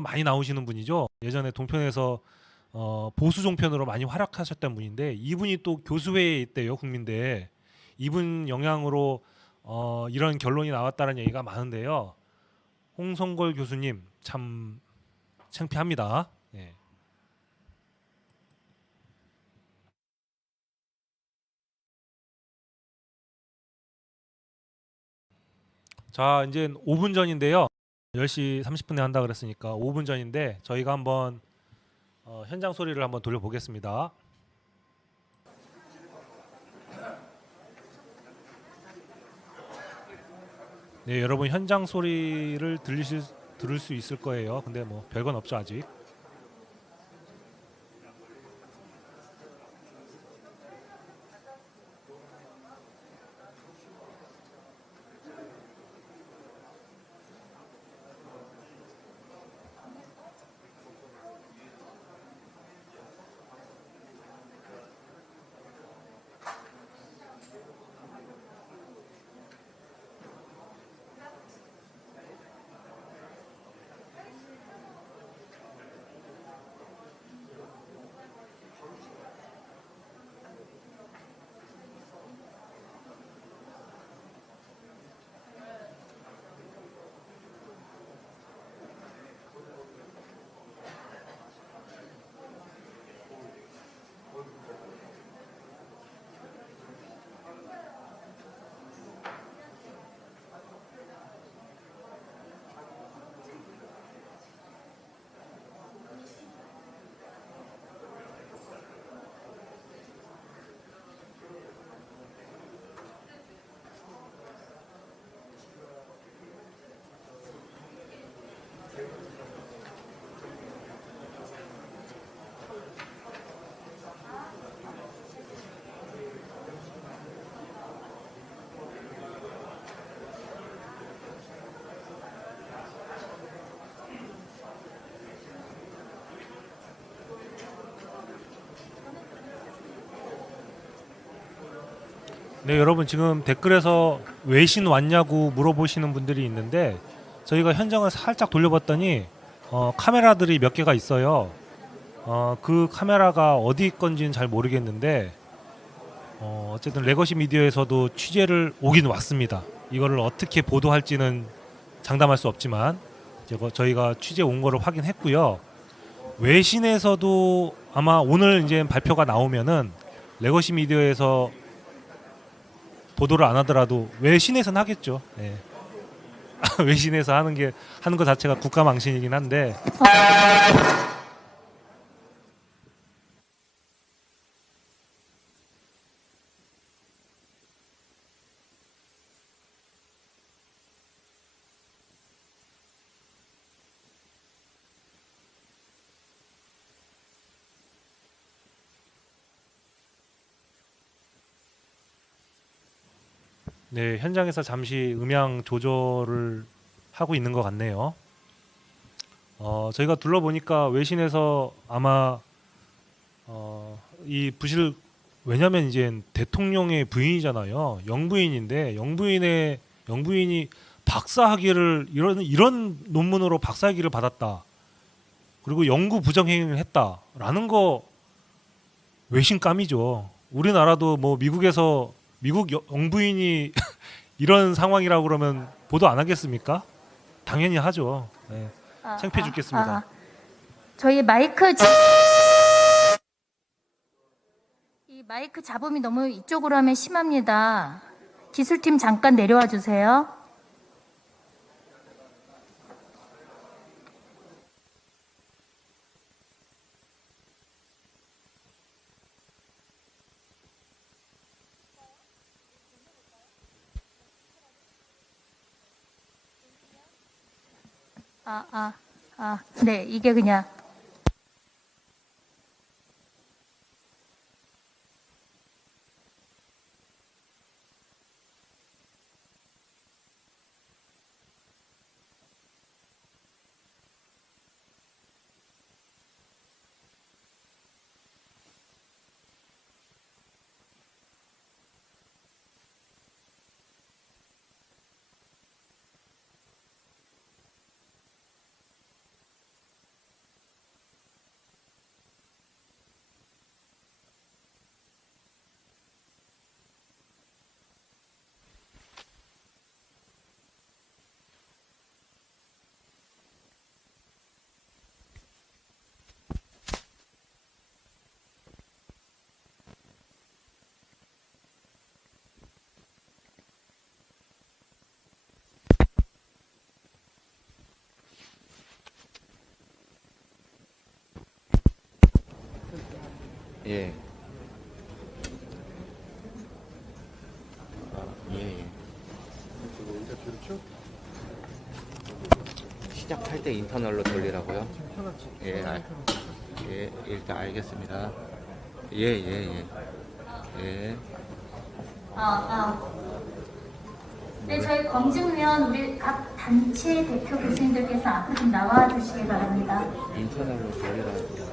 많이 나오시는 분이죠. 예전에 동편에서 보수 종편으로 많이 활약하셨던 분인데 이분이 또 교수회에 있대요, 국민대에. 이분 영향으로 이런 결론이 나왔다는 얘기가 많은데요. 홍성걸 교수님 참 창피합니다. 예. 자, 이제 5분 전인데요. 10시 30분에 한다 그랬으니까 5분 전인데 저희가 한번 현장 소리를 한번 돌려보겠습니다. 네, 여러분 현장 소리를 들을 수 있을 거예요. 근데 뭐 별건 없죠 아직. 네, 여러분 지금 댓글에서 외신 왔냐고 물어보시는 분들이 있는데 저희가 현장을 살짝 돌려봤더니 카메라들이 몇 개가 있어요. 그 카메라가 어디 건지는 잘 모르겠는데 어쨌든 레거시 미디어에서도 취재를 오긴 왔습니다. 이거를 어떻게 보도할지는 장담할 수 없지만 저희가 취재 온 거를 확인했고요. 외신에서도 아마 오늘 이제 발표가 나오면은 레거시 미디어에서 보도를 안 하더라도 외신에서는 하겠죠. 예. 외신에서 하는 것 자체가 국가 망신이긴 한데. 네, 현장에서 잠시 음향 조절을 하고 있는 것 같네요. 저희가 둘러보니까 외신에서 아마 이 부실 왜냐면 이제 대통령의 부인이잖아요. 영부인인데 영부인이 박사학위를 이런 논문으로 박사학위를 받았다. 그리고 영구 부정행위를 했다라는 거 외신감이죠. 우리나라도 뭐 미국 영부인이 이런 상황이라고 그러면 보도 안 하겠습니까? 당연히 하죠. 네. 창피해 죽겠습니다. 저희 이 마이크 잡음이 너무 이쪽으로 하면 심합니다. 기술팀 잠깐 내려와 주세요. 네, 이게 그냥. 예. 아, 예, 예. 시작할 때 인터널로 돌리라고요? 예, 예, 일단 알겠습니다. 예, 예, 예. 예. 네, 저희 검증위원 우리 각 단체 대표 교수님들께서 앞으로 좀 나와 주시기 바랍니다. 인터널로 돌리라고요.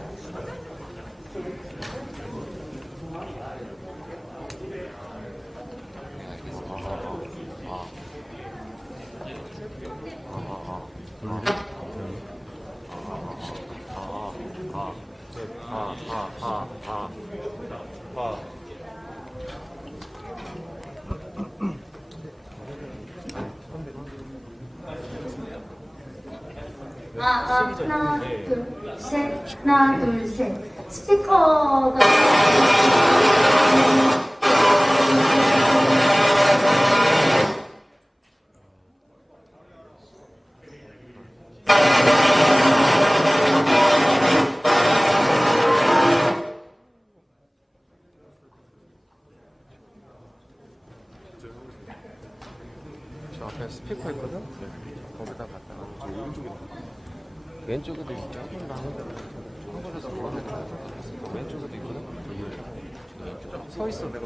하나, 둘, 셋, 하나, 둘, 셋. 스피커가 저 앞에 스피커 있거든? 거기다 갖다가 저 오른쪽에 왼쪽에도 있죠? 한 곳에서 걸어내는 거 왼쪽에도 있거든? 저기 서 있어 내가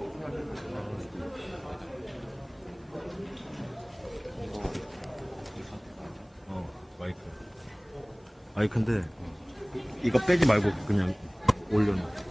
마이크. 마이크인데 이거 빼지 말고 그냥 올려놔.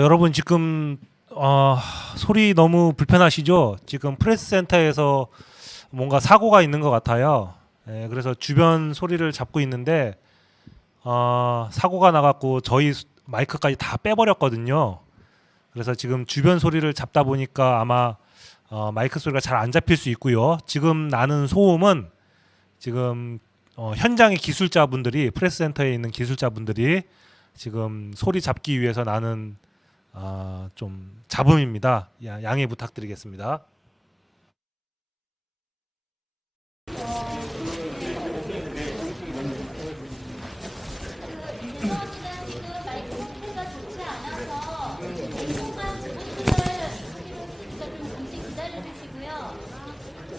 여러분 지금 소리 너무 불편하시죠? 지금 프레스센터에서 뭔가 사고가 있는 것 같아요. 예, 그래서 주변 소리를 잡고 있는데 사고가 나갖고 저희 마이크까지 다 빼버렸거든요. 그래서 지금 주변 소리를 잡다 보니까 아마 마이크 소리가 잘 안 잡힐 수 있고요. 지금 나는 소음은 지금 현장의 기술자분들이 프레스센터에 있는 기술자분들이 지금 소리 잡기 위해서 나는 좀 잡음입니다. 양해 부탁드리겠습니다.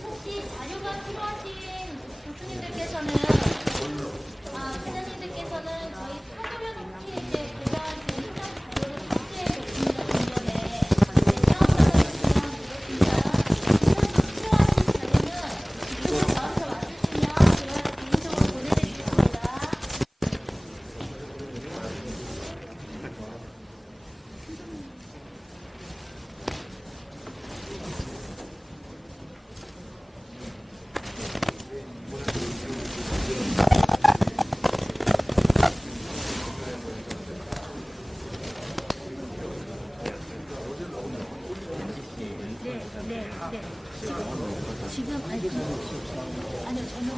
혹시 자료가 필요하신 교수님들께서는 기자님들께서는 저희 사도련이 이제 보관 현장 자료를 삭제해 줬습니다. 전면에 필요하신 자료는 지금 나와서 와주시면 제가 개인적으로 보내드리겠습니다. 지금 아니요 저는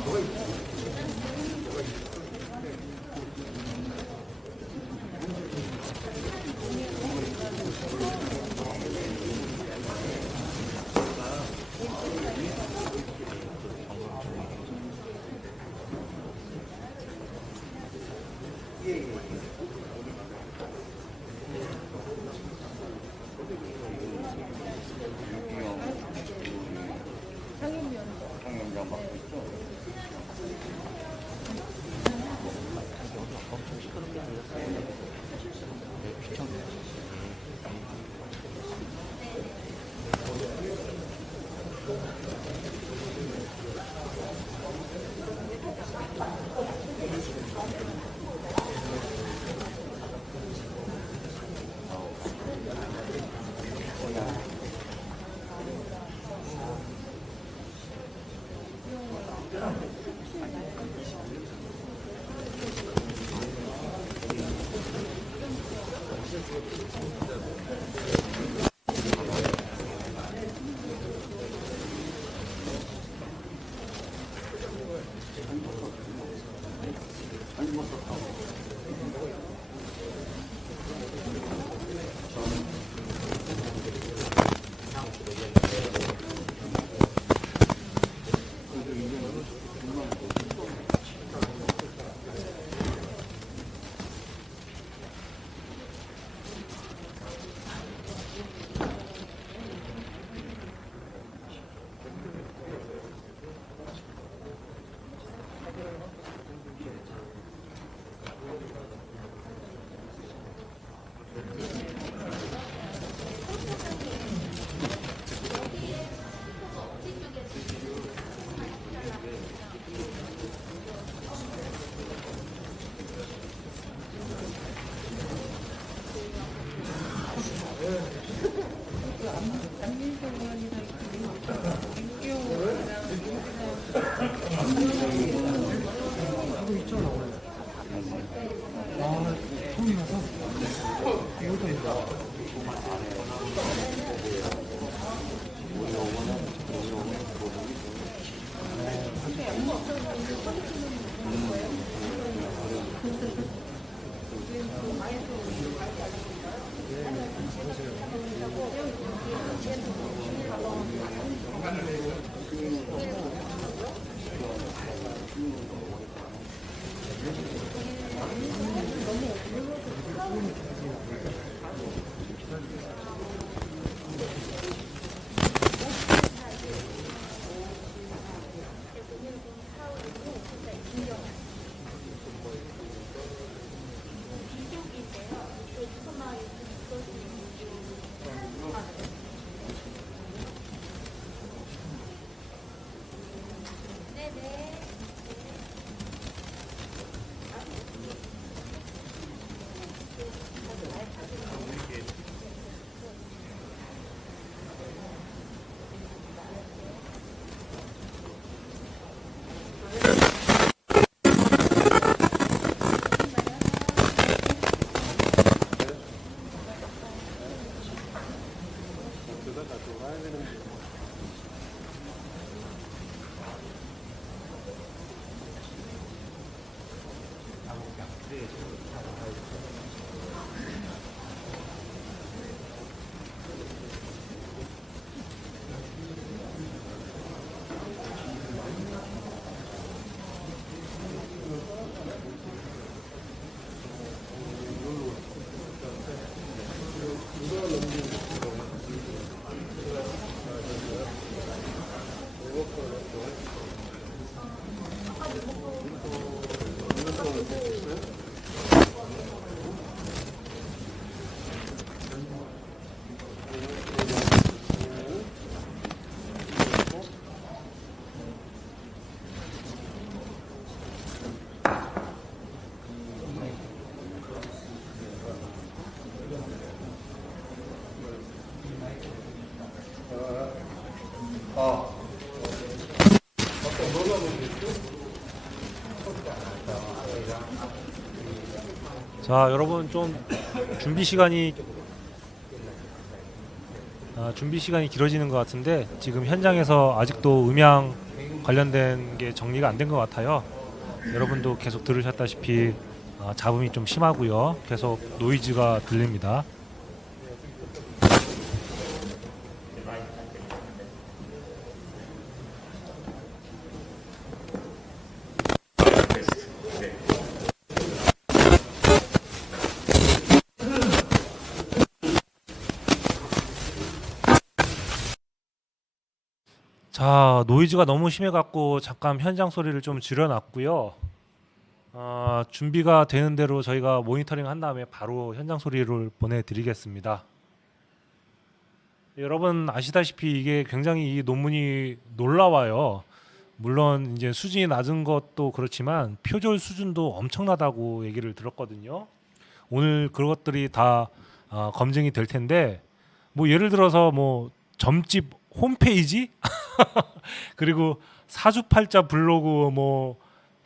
자, 여러분 좀 준비 시간이 길어지는 것 같은데 지금 현장에서 아직도 음향 관련된 게 정리가 안 된 것 같아요. 여러분도 계속 들으셨다시피 잡음이 좀 심하고요. 계속 노이즈가 들립니다. 자, 노이즈가 너무 심해갖고 잠깐 현장 소리를 좀 줄여놨고요. 준비가 되는 대로 저희가 모니터링 한 다음에 바로 현장 소리를 보내드리겠습니다. 여러분 아시다시피 이게 굉장히 이 논문이 놀라워요. 물론 이제 수준이 낮은 것도 그렇지만 표절 수준도 엄청나다고 얘기를 들었거든요. 오늘 그것들이 다 검증이 될 텐데, 뭐 예를 들어서 뭐 점집 홈페이지 그리고 사주팔자 블로그, 뭐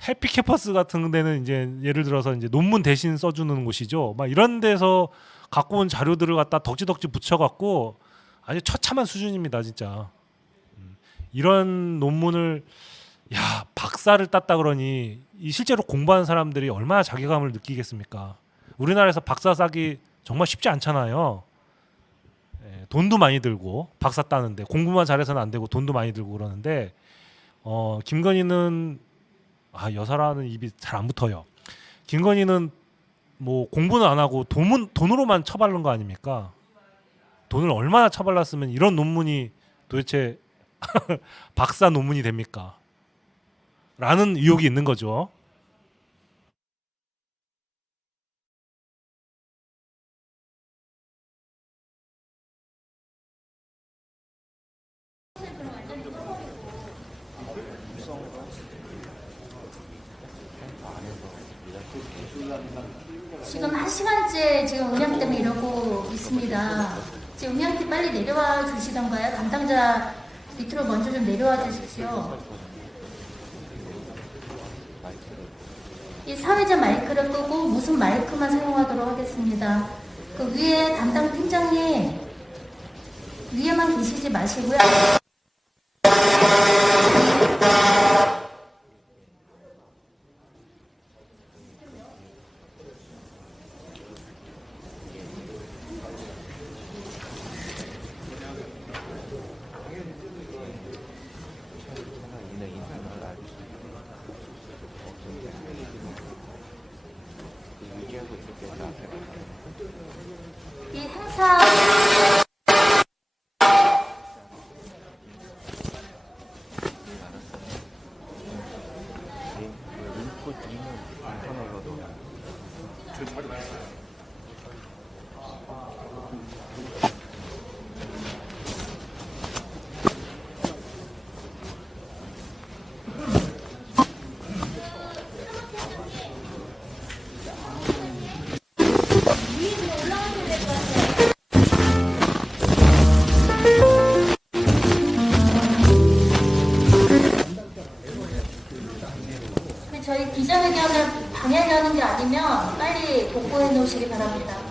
해피캠퍼스 같은 데는 이제 예를 들어서 이제 논문 대신 써주는 곳이죠. 막 이런 데서 갖고 온 자료들을 갖다 덕지덕지 붙여갖고 아주 처참한 수준입니다, 진짜. 이런 논문을 박사를 땄다 그러니 이 실제로 공부하는 사람들이 얼마나 자괴감을 느끼겠습니까? 우리나라에서 박사 따기 정말 쉽지 않잖아요. 돈도 많이 들고 박사 따는데 공부만 잘해서는 안 되고 돈도 많이 들고 그러는데 김건희는 여사라는 입이 잘 안 붙어요. 김건희는 뭐 공부는 안 하고 돈으로만 처발른 거 아닙니까? 돈을 얼마나 처발랐으면 이런 논문이 도대체 박사 논문이 됩니까? 라는 의혹이 있는 거죠. 지금 1시간째 지금 음향 때문에 이러고 있습니다. 지금 음향팀 빨리 내려와 주시던가요? 담당자 밑으로 먼저 좀 내려와 주십시오. 이 사회자 마이크를 끄고 무슨 마이크만 사용하도록 하겠습니다. 그 위에 담당 팀장님 위에만 계시지 마시고요. 이 행사 저희 기자회견을 방해하는 게 아니면 빨리 복구해 놓으시기 바랍니다.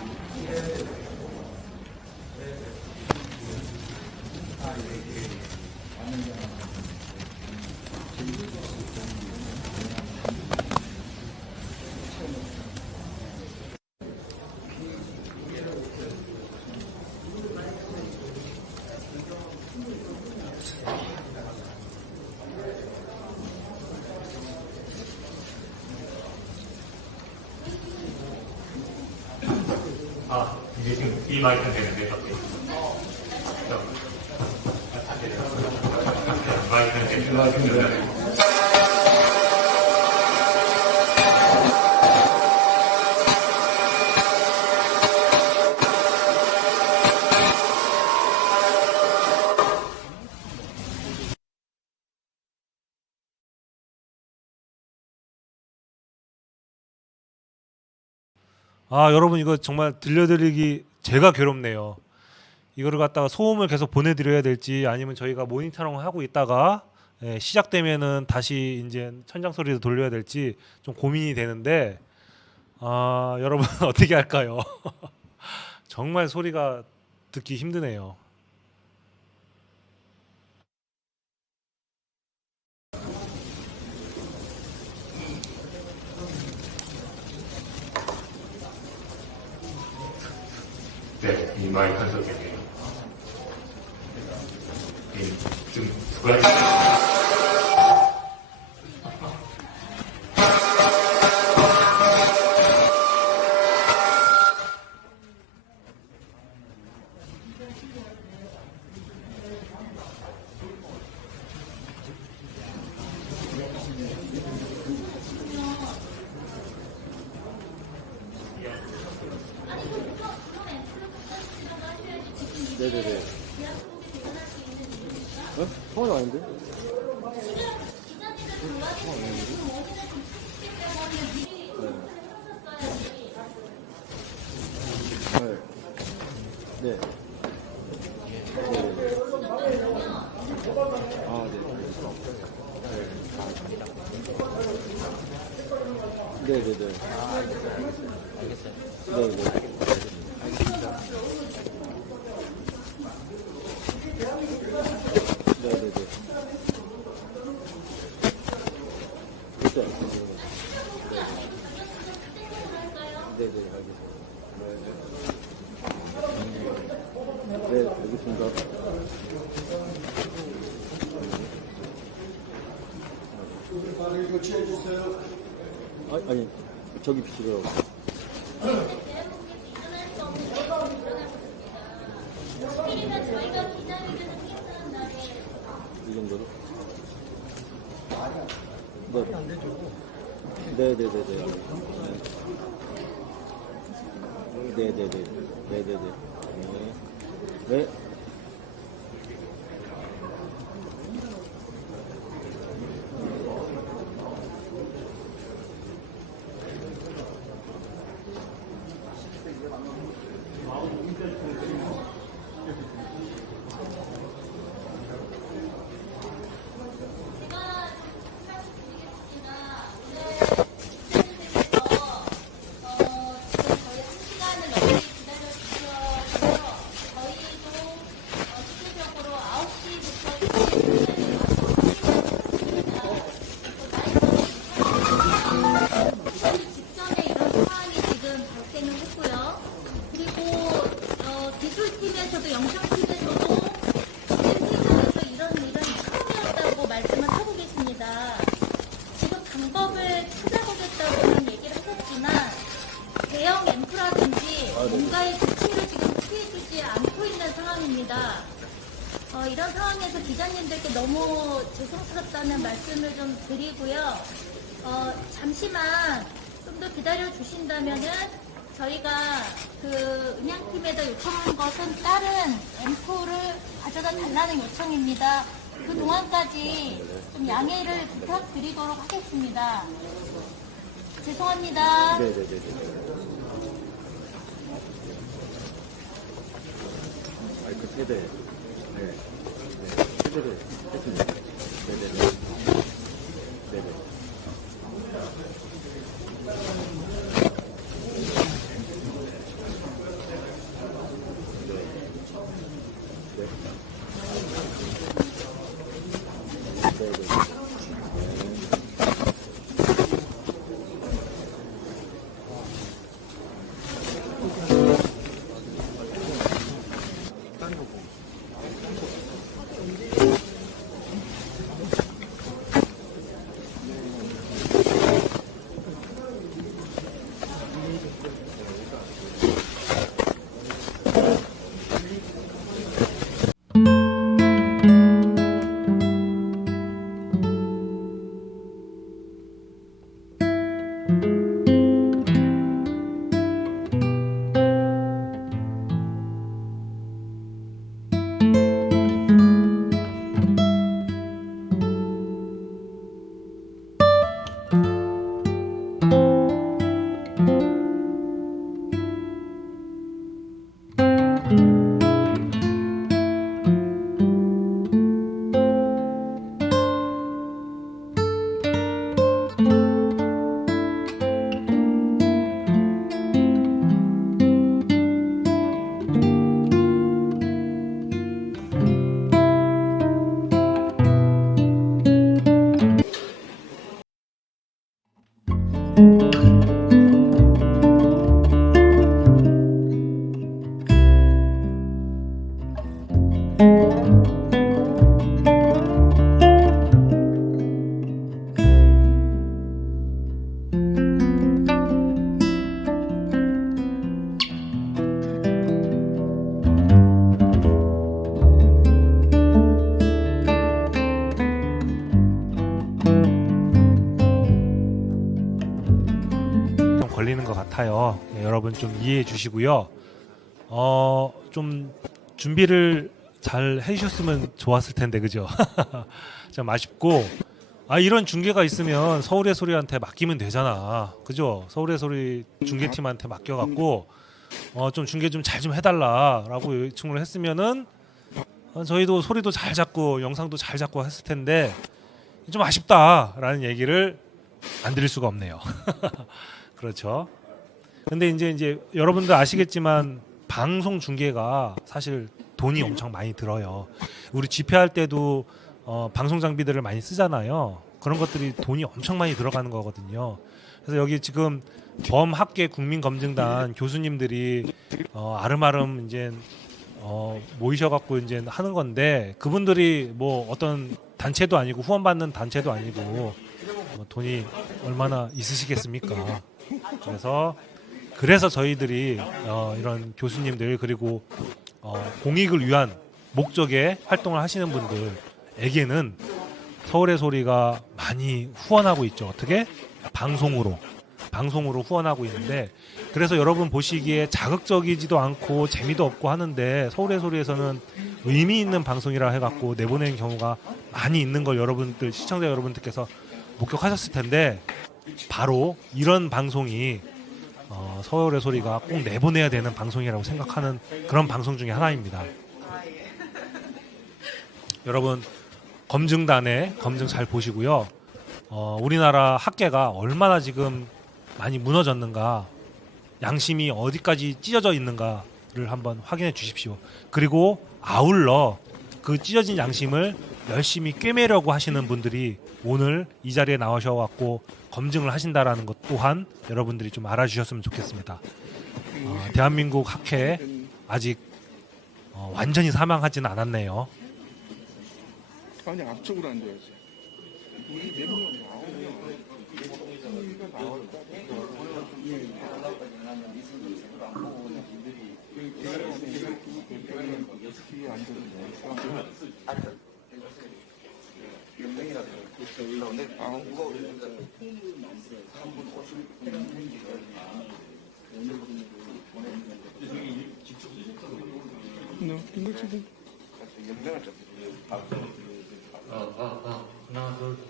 아, 이제 지금 이 마이크는 되는데, 마이크는 되는데. 아, 여러분 이거 정말 들려드리기 제가 괴롭네요. 이거를 갖다가 소음을 계속 보내드려야 될지 아니면 저희가 모니터링을 하고 있다가 시작되면은 다시 이제 천장 소리도 돌려야 될지 좀 고민이 되는데 아, 여러분 어떻게 할까요? 정말 소리가 듣기 힘드네요. 네, 이 마이크 설정이에요. 지금 두 가지. 네네네. 어? 성원 아닌데? 네. 네. 아, 네. 네네네. 알겠어요. 네네. 네네네. 일단, 네네, 알겠습니다. 네, 알겠습니다. 이거 취해주세요. 아니, 저기 비치더라고. 이 정도로? 네. 네네네네. 네네네. 네네네. 네. 음악팀에서도 영상팀에서도 현장에서 이런 일은 처음이었다고 말씀을 하고 계십니다. 지금 방법을 찾아보겠다고는 얘기를 하셨지만 대형 앰프라든지 뭔가의 조치를 지금 취해주지 않고 있는 상황입니다. 이런 상황에서 기자님들께 너무 죄송스럽다는 말씀을 좀 드리고요. 잠시만 좀 더 기다려 주신다면은 저희가 그 음향팀에다 요청한 것은 다른 앰프를 가져다 달라는 요청입니다. 그 동안까지 좀 양해를 부탁드리도록 하겠습니다. 죄송합니다. 마이크 세대. 네. 세대를 했습니다. 네네. 걸리는 것 같아요. 네, 여러분 좀 이해해 주시고요. 좀 준비를 잘 해주셨으면 좋았을 텐데 그죠? 좀 아쉽고 이런 중계가 있으면 서울의 소리한테 맡기면 되잖아, 그죠? 서울의 소리 중계팀한테 맡겨갖고 좀 중계 좀 잘 좀 해달라라고 요청을 했으면은 저희도 소리도 잘 잡고 영상도 잘 잡고 했을 텐데 좀 아쉽다라는 얘기를 안 드릴 수가 없네요. 그렇죠. 근데 이제 여러분들 아시겠지만 방송 중계가 사실 돈이 엄청 많이 들어요. 우리 집회할 때도 방송 장비들을 많이 쓰잖아요. 그런 것들이 돈이 엄청 많이 들어가는 거거든요. 그래서 여기 지금 범학계 국민검증단 교수님들이 아름아름 이제 모이셔갖고 이제 하는 건데 그분들이 뭐 어떤 단체도 아니고 후원받는 단체도 아니고 뭐 돈이 얼마나 있으시겠습니까? 그래서 저희들이 이런 교수님들 그리고 공익을 위한 목적의 활동을 하시는 분들에게는 서울의 소리가 많이 후원하고 있죠. 어떻게? 방송으로 후원하고 있는데 그래서 여러분 보시기에 자극적이지도 않고 재미도 없고 하는데 서울의 소리에서는 의미 있는 방송이라 해갖고 내보내는 경우가 많이 있는 걸 여러분들 시청자 여러분들께서 목격하셨을 텐데 바로 이런 방송이 서울의 소리가 꼭 내보내야 되는 방송이라고 생각하는 그런 방송 중에 하나입니다. 여러분 검증단의 검증 잘 보시고요. 우리나라 학계가 얼마나 지금 많이 무너졌는가, 양심이 어디까지 찢어져 있는가를 한번 확인해 주십시오. 그리고 아울러 그 찢어진 양심을 열심히 꿰매려고 하시는 분들이 오늘 이 자리에 나오셔갖고 검증을 하신다라는 것 또한 여러분들이 좀 알아주셨으면 좋겠습니다. 대한민국 학회 아직 완전히 사망하지는 않았네요. 아니 앞쪽으로 앉아야지. 우리 몇 명, 9명. 우리가 나올까? 뒤에 앉아도 돼.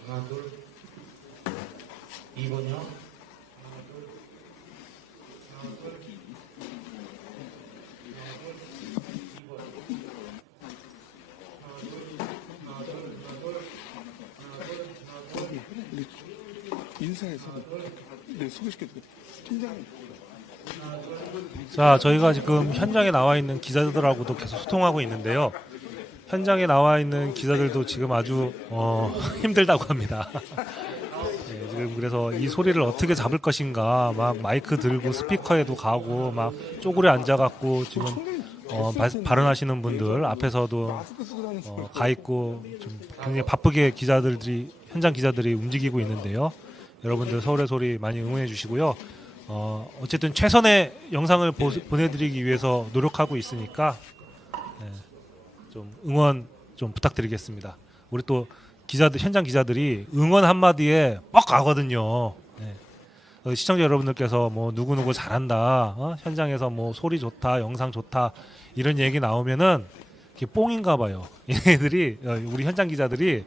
하나, 둘. 2번이요? 인사해서 네, 소개시켜드릴게요. 팀장님. 자, 저희가 지금 현장에 나와 있는 기자들하고도 계속 소통하고 있는데요. 현장에 나와 있는 기자들도 지금 아주 힘들다고 합니다. 네, 지금 그래서 이 소리를 어떻게 잡을 것인가 막 마이크 들고 스피커에도 가고 막 쪼그려 앉아갖고 지금 발언하시는 분들 앞에서도 가 있고 좀 굉장히 바쁘게 현장 기자들이 움직이고 있는데요. 여러분들 서울의 소리 많이 응원해 주시고요. 어쨌든 최선의 영상을 보내드리기 위해서 노력하고 있으니까 네, 좀 응원 좀 부탁드리겠습니다. 우리 또 현장 기자들이 응원 한마디에 뻑 가거든요. 네. 시청자 여러분들께서 뭐 누구누구 잘한다, 현장에서 뭐 소리 좋다, 영상 좋다 이런 얘기 나오면은 이게 뽕인가 봐요. 얘네들이 우리 현장 기자들이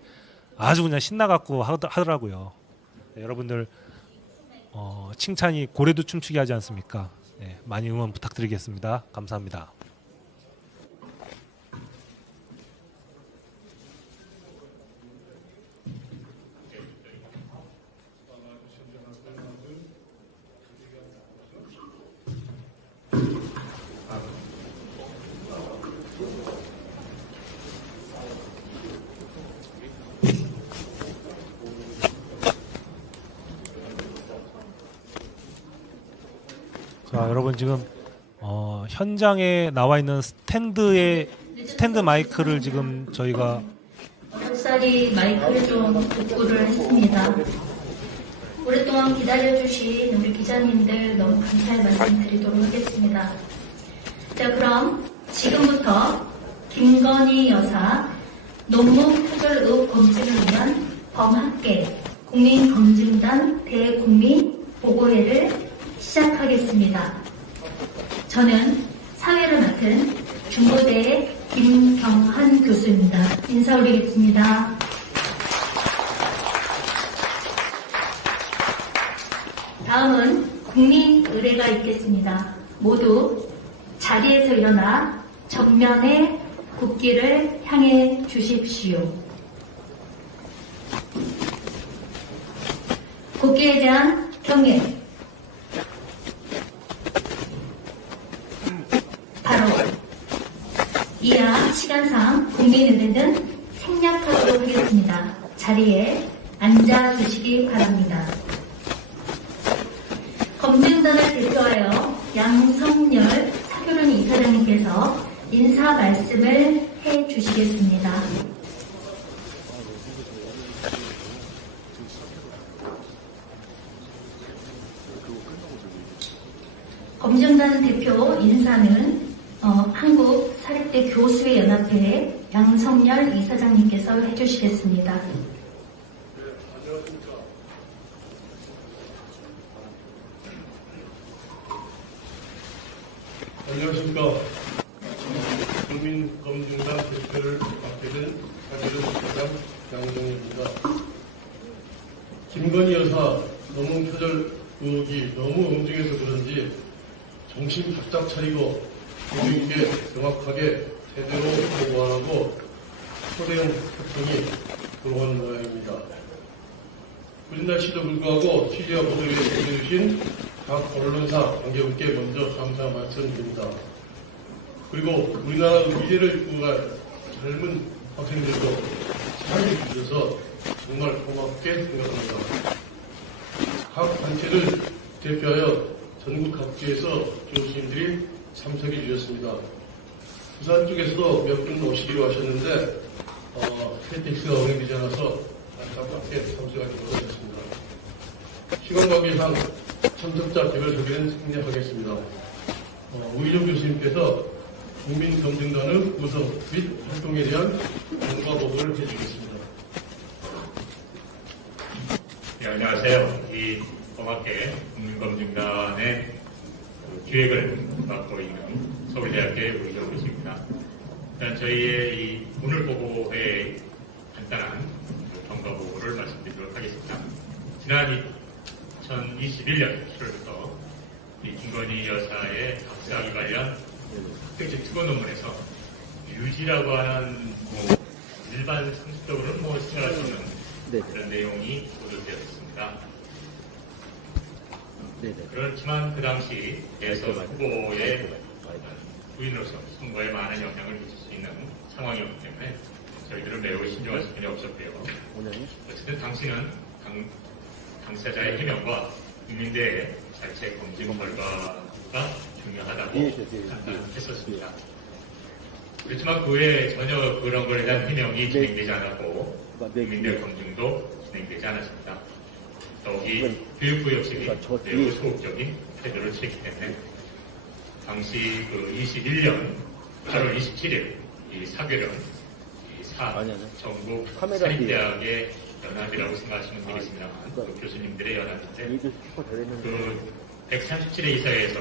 아주 그냥 신나갖고 하더라고요. 네, 여러분들 칭찬이 고래도 춤추게 하지 않습니까? 네, 많이 응원 부탁드리겠습니다. 감사합니다. 자, 여러분 지금 현장에 나와 있는 스탠드 마이크를 지금 저희가 햇살이 마이크를 좀 복구를 했습니다. 오랫동안 기다려주신 우리 기자님들 너무 감사의 말씀 드리도록 하겠습니다. 자, 그럼 지금부터 김건희 여사 논문 표절 의혹 검증을 위한 범학계 국민검증단 대국민 보고회를 시작하겠습니다. 저는 사회를 맡은 중고대의 김경한 교수입니다. 인사 올리겠습니다. 다음은 국민 의례가 있겠습니다. 모두 자리에서 일어나 정면에 국기를 향해 주십시오. 국기에 대한 경례. 바로 이하 시간상 국민의례는 생략하도록 하겠습니다. 자리에 앉아주시기 바랍니다. 검증단을 대표하여 양성열 사교련 이사장님께서 인사 말씀을 해주시겠습니다. 검증단 대표 인사는 한국사립대 교수회 연합회 양성열 이사장님께서 해주시겠습니다. 안녕하십니까. 국민검증단 대표를 맡게 된 사교련 이사장 양성열입니다. 김건희 여사 논문 표절 의혹이 너무 엄중해서 그런지 정신 바짝 차리고 국민께 정확하게 제대로 보고하고 초대형 협정이 들어가는 모양입니다. 굳은 날씨도 불구하고 취재와 보도에 응해주신 각 언론사 관계분께 먼저 감사 말씀드립니다. 그리고 우리나라 미래를 구할 젊은 학생들도 사랑해 주셔서 정말 고맙게 생각합니다. 각 단체를 대표하여 전국 각지에서 교수님들이 참석해 주셨습니다. 부산 쪽에서도 몇 분 오시기로 하셨는데 KTX가 운행되지 않아서 안타깝게 참석하지 못하셨습니다. 시간 관계상 참석자 개별 소개는 생략하겠습니다. 우희정 교수님께서 국민검증단의 구성 및 활동에 대한 경과 보고를 해주겠습니다. 네, 안녕하세요. 이 pom학회 국민검증단의 기획을 맡고 있는 서울대학교의 우희정 교수입니다. 일단 저희의 이 오늘 보고회의 간단한 경과 보고를 말씀드리도록 하겠습니다. 지난 2021년 7월부터 이 김건희 여사의 박사학위 관련 학회지 특허 논문에서 유지라고 하는 일반 상식적으로는 생각할 수 없는 그런 내용이 보도되어 있습니다. 그렇지만 그 당시 대선 후보의 부인으로서 선거에 많은 영향을 미칠 수 있는 상황이었기 때문에 저희들은 매우 신중할 수밖에 없었고요. 어쨌든 당시는 당사자의 해명과 국민대의 자체 검증 결과가 중요하다고 판단했었습니다. 그렇지만 그 외에 전혀 그런 것에 대한 해명이 진행되지 않았고 국민대 검증도 진행되지 않았습니다. 더욱이 교육부 역시 매우 소극적인 태도를 취했기 때문에 당시 그 21년 8월 27일 이 사교련 전국 사립대학의 연합이라고 생각하시면 되겠습니다만 그 교수님들의 연합인데 그 137회 이사회에서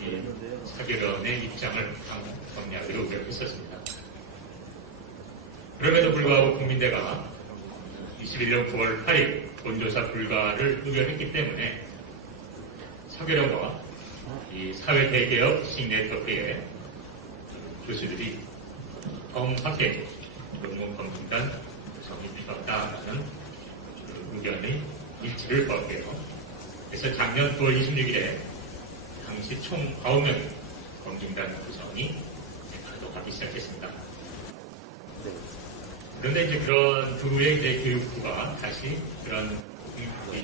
이 사교련의 입장을 정리하기로 의결했었습니다. 그럼에도 불구하고 국민대가 21년 9월 8일 본조사 불가를 의결했기 때문에 사교련과 이 사회대개혁 시네트워크의 교수들이 pom학회 논문 검증단 구성이 필요하다는 의견의 일치를 거고요. 그래서 작년 9월 26일에 당시 총 9명 검증단 구성이 가동하기 시작했습니다. 그런데 이제 그런 그 후에 이제 교육부가 다시 그런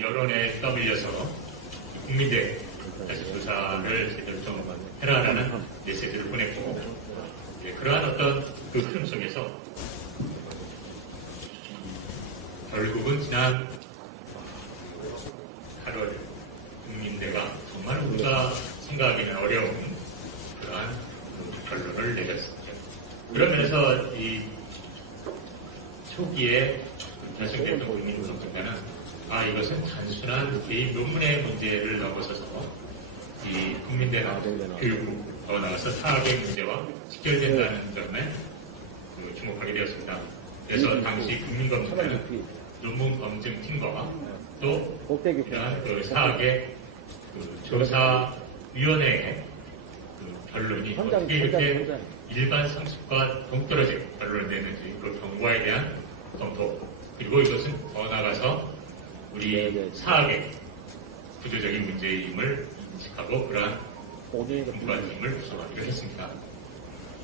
여론에 떠밀려서 국민대 다시 조사를 제대로 좀 해라라는 메시지를 보냈고, 그러한 어떤 그 흐름 속에서 결국은 지난 8월 국민대가 정말 우리가 생각하기는 어려운 그러한 결론을 내렸습니다. 그러면서 이 초기에 결정됐던 국민검증단은 이것은 단순한 개인 논문의 문제를 넘어서서 이 국민대나 교육부 더 나아가서 사학의 문제와 직결된다는 점에 주목하게 되었습니다. 그래서 당시 국민검증단은 논문 검증팀과 또 이러한 그 사학의 조사위원회의 결론이 어떻게 이렇게 일반 상식과 동떨어진 결론을 내는지 그 경과에 대한 검토, 그리고 이것은 더 나아가서 우리 사학의 구조적인 문제임을 인식하고 그러한 공부관팀을 구성하기로 했습니다.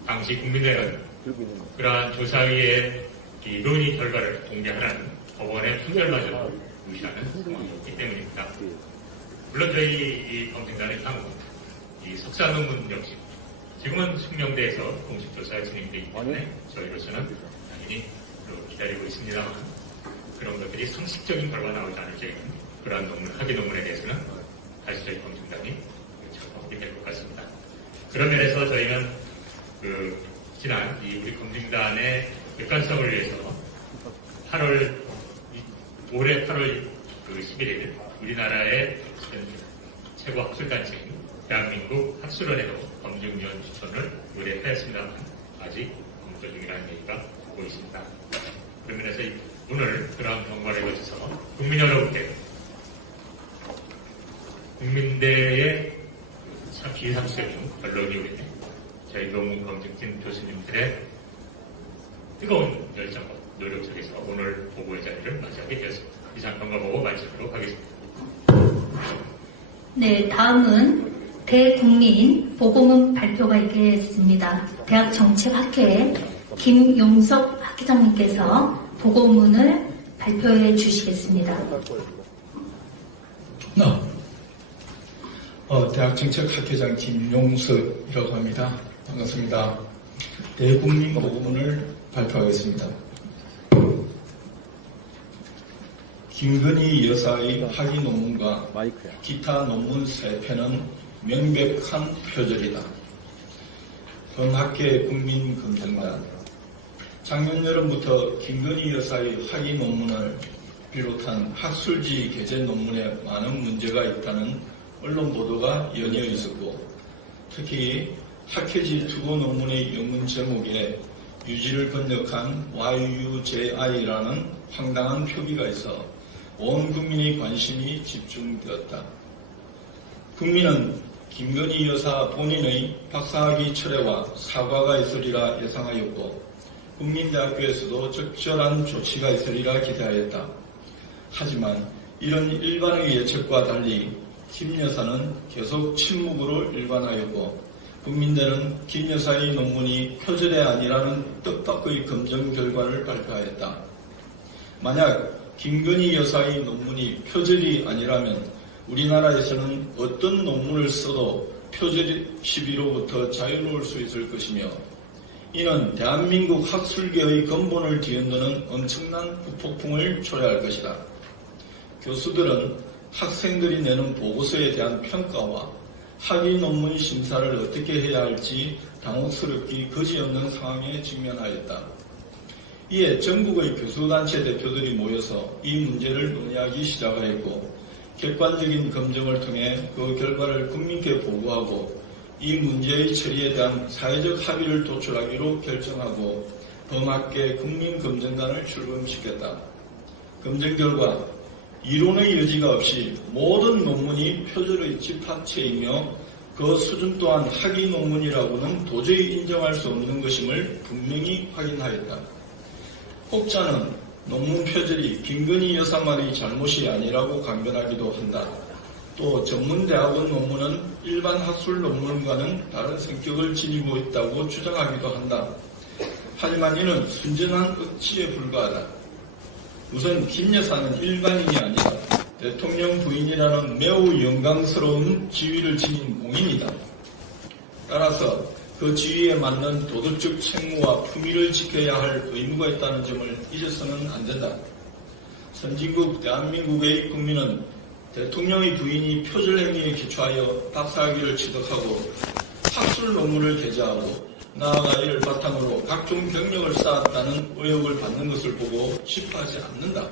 당시 국민대는 그러한 조사위의 이 논의 결과를 공개하라는 법원의 판결마저 무시하는 상황이었기 때문입니다. 물론 저희 이 검증단의 향후 이 석사 논문 역시 지금은 숙명대에서 공식 조사가 진행되기 때문에 저희로서는 당연히 기다리고 있습니다만 그런 것들이 상식적인 결과 나오지 않을 적에는 그러한 논문, 학위 논문에 대해서는 다시 저희 검증단이 접하게 될 것 같습니다. 그런 면에서 저희는 지난 이 우리 검증단의 객관성을 위해서 올해 8월 11일 우리나라의 최고 학술단체인 대한민국 학술원에도 검증위원 추천을 의뢰하였습니다만 아직 검토 중이라는 얘기가 오고 있습니다. 그런 면에서 오늘 그러한 경과를 거쳐서 국민 여러분께 국민대의 비상식적인 결론 이후에 저희 논문 검증팀 교수님들의 뜨거운 열정과 노력 속에서 오늘 보고의 자리를 맞이하게 되었습니다. 이상 경과 보고 마치도록 하겠습니다. 네, 다음은 대국민 보고문 발표가 있겠습니다. 대학정책학회 김용석 학회장님께서 보고문을 발표해 주시겠습니다. 대학정책학회장 김용석이라고 합니다. 반갑습니다. 대국민 논문을 발표하겠습니다. 김건희 여사의 학위 논문과 기타 논문 3편은 명백한 표절이다. 범학계 국민검증단 작년 여름부터 김건희 여사의 학위 논문을 비롯한 학술지 게재 논문에 많은 문제가 있다는 언론 보도가 연이어 있었고, 특히 학회지 투고 논문의 영문 제목에 유지를 번역한 YUJI라는 황당한 표기가 있어 온 국민의 관심이 집중되었다. 국민은 김건희 여사 본인의 박사학위 철회와 사과가 있으리라 예상하였고, 국민대학교에서도 적절한 조치가 있으리라 기대하였다. 하지만 이런 일반의 예측과 달리 김 여사는 계속 침묵으로 일관하였고, 국민대는 김 여사의 논문이 표절이 아니라는 뜻밖의 검증 결과를 발표하였다. 만약 김건희 여사의 논문이 표절이 아니라면 우리나라에서는 어떤 논문을 써도 표절 시비로부터 자유로울 수 있을 것이며, 이는 대한민국 학술계의 근본을 뒤흔드는 엄청난 후폭풍을 초래할 것이다. 교수들은 학생들이 내는 보고서에 대한 평가와 학위 논문 심사를 어떻게 해야 할지 당혹스럽기 그지없는 상황에 직면하였다. 이에 전국의 교수단체 대표들이 모여서 이 문제를 논의하기 시작하였고, 객관적인 검증을 통해 그 결과를 국민께 보고하고 이 문제의 처리에 대한 사회적 합의를 도출하기로 결정하고 범학계 국민검증단을 출범시켰다. 검증 결과 이론의 여지가 없이 모든 논문이 표절의 집합체이며 그 수준 또한 학위 논문이라고는 도저히 인정할 수 없는 것임을 분명히 확인하였다. 혹자는 논문 표절이 김건희 여사만의 잘못이 아니라고 강변하기도 한다. 또 전문대학원 논문은 일반 학술 논문과는 다른 성격을 지니고 있다고 주장하기도 한다. 하지만 이는 순전한 억지에 불과하다. 우선 김 여사는 일반인이 아니라 대통령 부인이라는 매우 영광스러운 지위를 지닌 공인이다. 따라서 그 지위에 맞는 도덕적 책무와 품위를 지켜야 할 의무가 있다는 점을 잊어서는 안 된다. 선진국 대한민국의 국민은 대통령의 부인이 표절 행위에 기초하여 박사학위를 취득하고 학술 논문을 게재하고 나아가 이를 바탕으로 각종 경력을 쌓았다는 의혹을 받는 것을 보고 싶어하지 않는다.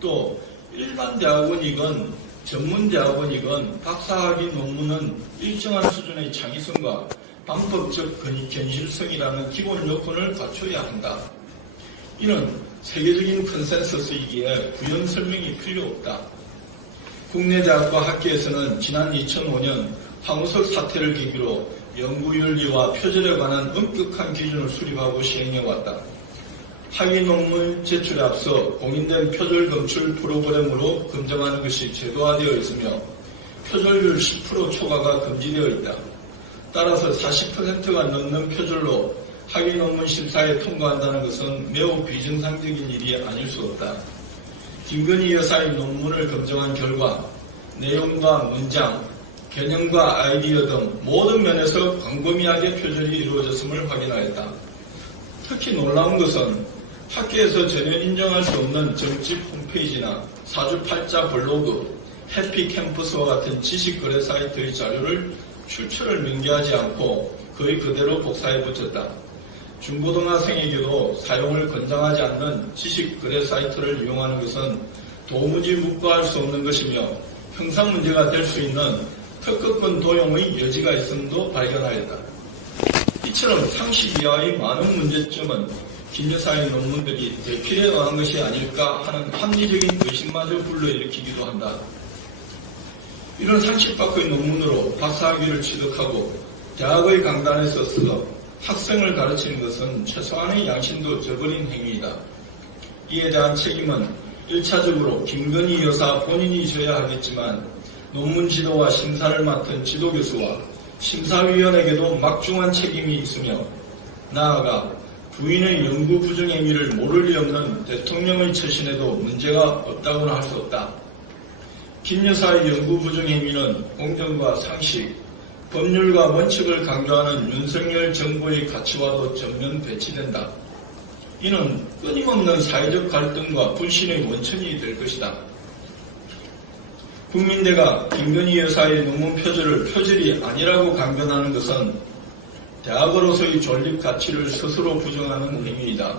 또 일반 대학원이건 전문 대학원이건 박사학위 논문은 일정한 수준의 창의성과 방법적 견실성이라는 기본 요건을 갖춰야 한다. 이는 세계적인 컨센서스이기에 부연 설명이 필요 없다. 국내 대학과 학계에서는 지난 2005년 황우석 사태를 계기로 연구윤리와 표절에 관한 엄격한 기준을 수립하고 시행해왔다. 학위 논문 제출에 앞서 공인된 표절 검출 프로그램으로 검증하는 것이 제도화되어 있으며 표절률 10% 초과가 금지되어 있다. 따라서 40%가 넘는 표절로 학위 논문 심사에 통과한다는 것은 매우 비정상적인 일이 아닐 수 없다. 김건희 여사의 논문을 검증한 결과 내용과 문장, 개념과 아이디어 등 모든 면에서 광범위하게 표절이 이루어졌음을 확인하였다. 특히 놀라운 것은 학계에서 전혀 인정할 수 없는 정집 홈페이지나 사주팔자 블로그, 해피캠퍼스와 같은 지식거래 사이트의 자료를 출처를 명기하지 않고 거의 그대로 복사해 붙였다. 중고등학생에게도 사용을 권장하지 않는 지식거래 사이트를 이용하는 것은 도무지 묵과할 수 없는 것이며 형사 문제가 될 수 있는 특허권 도용의 여지가 있음도 발견하였다. 이처럼 상식 이하의 많은 문제점은 김 여사의 논문들이 대필에 의한 것이 아닐까 하는 합리적인 의심마저 불러일으키기도 한다. 이런 상식 밖의 논문으로 박사학위를 취득하고 대학의 강단에서 서서 학생을 가르치는 것은 최소한의 양심도 저버린 행위이다. 이에 대한 책임은 1차적으로 김건희 여사 본인이 져야 하겠지만 논문 지도와 심사를 맡은 지도교수와 심사위원에게도 막중한 책임이 있으며 나아가 부인의 연구 부정 행위를 모를 리 없는 대통령의 처신에도 문제가 없다고는 할 수 없다. 김 여사의 연구 부정 행위는 공정과 상식, 법률과 원칙을 강조하는 윤석열 정부의 가치와도 정면 배치된다. 이는 끊임없는 사회적 갈등과 불신의 원천이 될 것이다. 국민대가 김건희 여사의 논문 표절을 표절이 아니라고 강변하는 것은 대학으로서의 존립 가치를 스스로 부정하는 행위이다.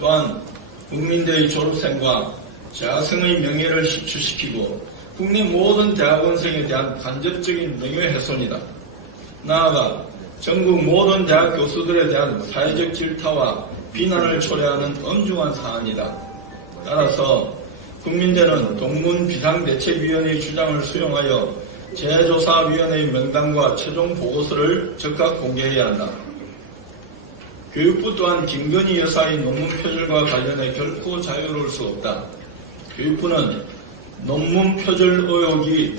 또한 국민대의 졸업생과 재학생의 명예를 희추시키고 국내 모든 대학원생에 대한 간접적인 명예훼손이다. 나아가 전국 모든 대학 교수들에 대한 사회적 질타와 비난을 초래하는 엄중한 사안이다. 따라서 국민대는 동문 비상대책위원회의 주장을 수용하여 재조사위원회의 명단과 최종 보고서를 즉각 공개해야 한다. 교육부 또한 김건희 여사의 논문 표절과 관련해 결코 자유로울 수 없다. 교육부는 논문 표절 의혹이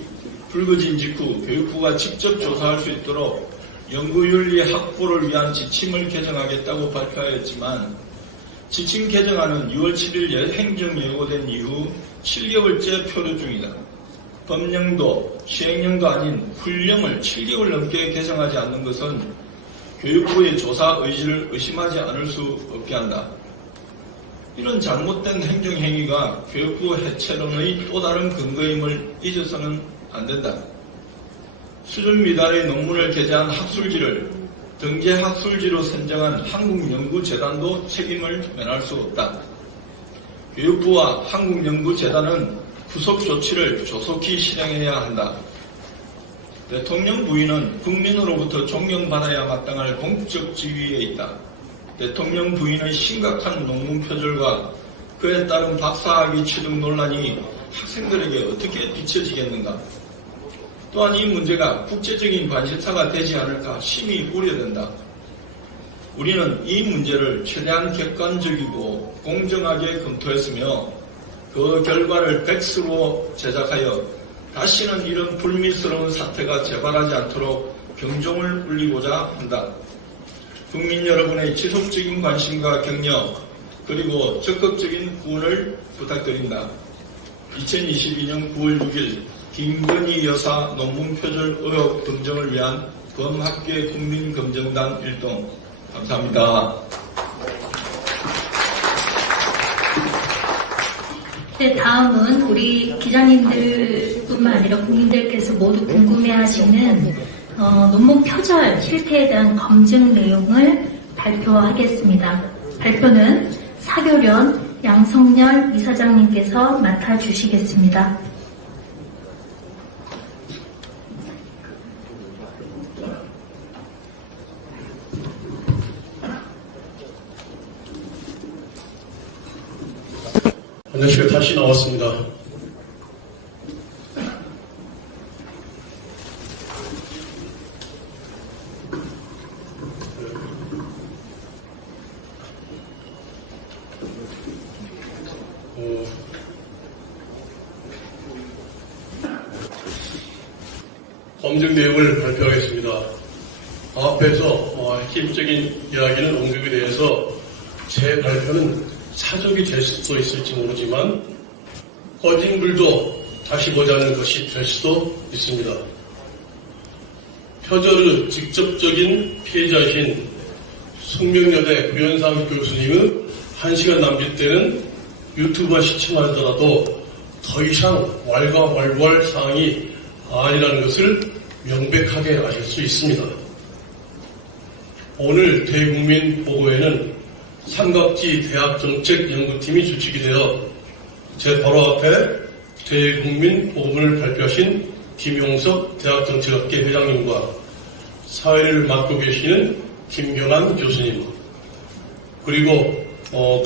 불거진 직후 교육부가 직접 조사할 수 있도록 연구윤리 확보를 위한 지침을 개정하겠다고 발표하였지만 지침 개정안은 6월 7일 행정 예고된 이후 7개월째 표류 중이다. 법령도 시행령도 아닌 훈령을 7개월 넘게 개정하지 않는 것은 교육부의 조사 의지를 의심하지 않을 수 없게 한다. 이런 잘못된 행정행위가 교육부 해체론의 또 다른 근거임을 잊어서는 안 된다. 수준 미달의 논문을 게재한 학술지를 등재 학술지로 선정한 한국연구재단도 책임을 면할 수 없다. 교육부와 한국연구재단은 후속 조치를 조속히 실행해야 한다. 대통령 부인은 국민으로부터 존경받아야 마땅할 공적 지위에 있다. 대통령 부인의 심각한 논문 표절과 그에 따른 박사학위 취득 논란이 학생들에게 어떻게 비춰지겠는가? 또한 이 문제가 국제적인 관심사가 되지 않을까 심히 우려된다. 우리는 이 문제를 최대한 객관적이고 공정하게 검토했으며 그 결과를 백수로 제작하여 다시는 이런 불미스러운 사태가 재발하지 않도록 경종을 울리고자 한다. 국민 여러분의 지속적인 관심과 격려 그리고 적극적인 후원을 부탁드린다. 2022년 9월 6일 김건희 여사 논문 표절 의혹 검증을 위한 범학계 국민검정단 일동 감사합니다. 네, 다음은 우리 기자님들뿐만 아니라 국민들께서 모두 궁금해하시는 논문 표절 실태에 대한 검증 내용을 발표하겠습니다. 발표는 사교련 양성열 이사장님께서 맡아주시겠습니다. 안녕하세요. 다시 나왔습니다. 검증 내용을 발표하겠습니다. 앞에서 핵심적인 이야기는 언급에 대해서 제 발표는 사족이 될 수도 있을지 모르지만 꺼진 불도 다시 보자는 것이 될 수도 있습니다. 표절의 직접적인 피해자이신 숙명여대 구현상 교수님의 1시간 남짓 때는 유튜브와 시청하더라도 더 이상 왈가왈부할 사항이 아니라는 것을 명백하게 아실 수 있습니다. 오늘 대국민 보고에는 삼각지 대학정책연구팀이 주축이 되어 제 바로 앞에 대국민 보고문을 발표하신 김용석 대학정책학계 회장님과 사회를 맡고 계시는 김경환 교수님 그리고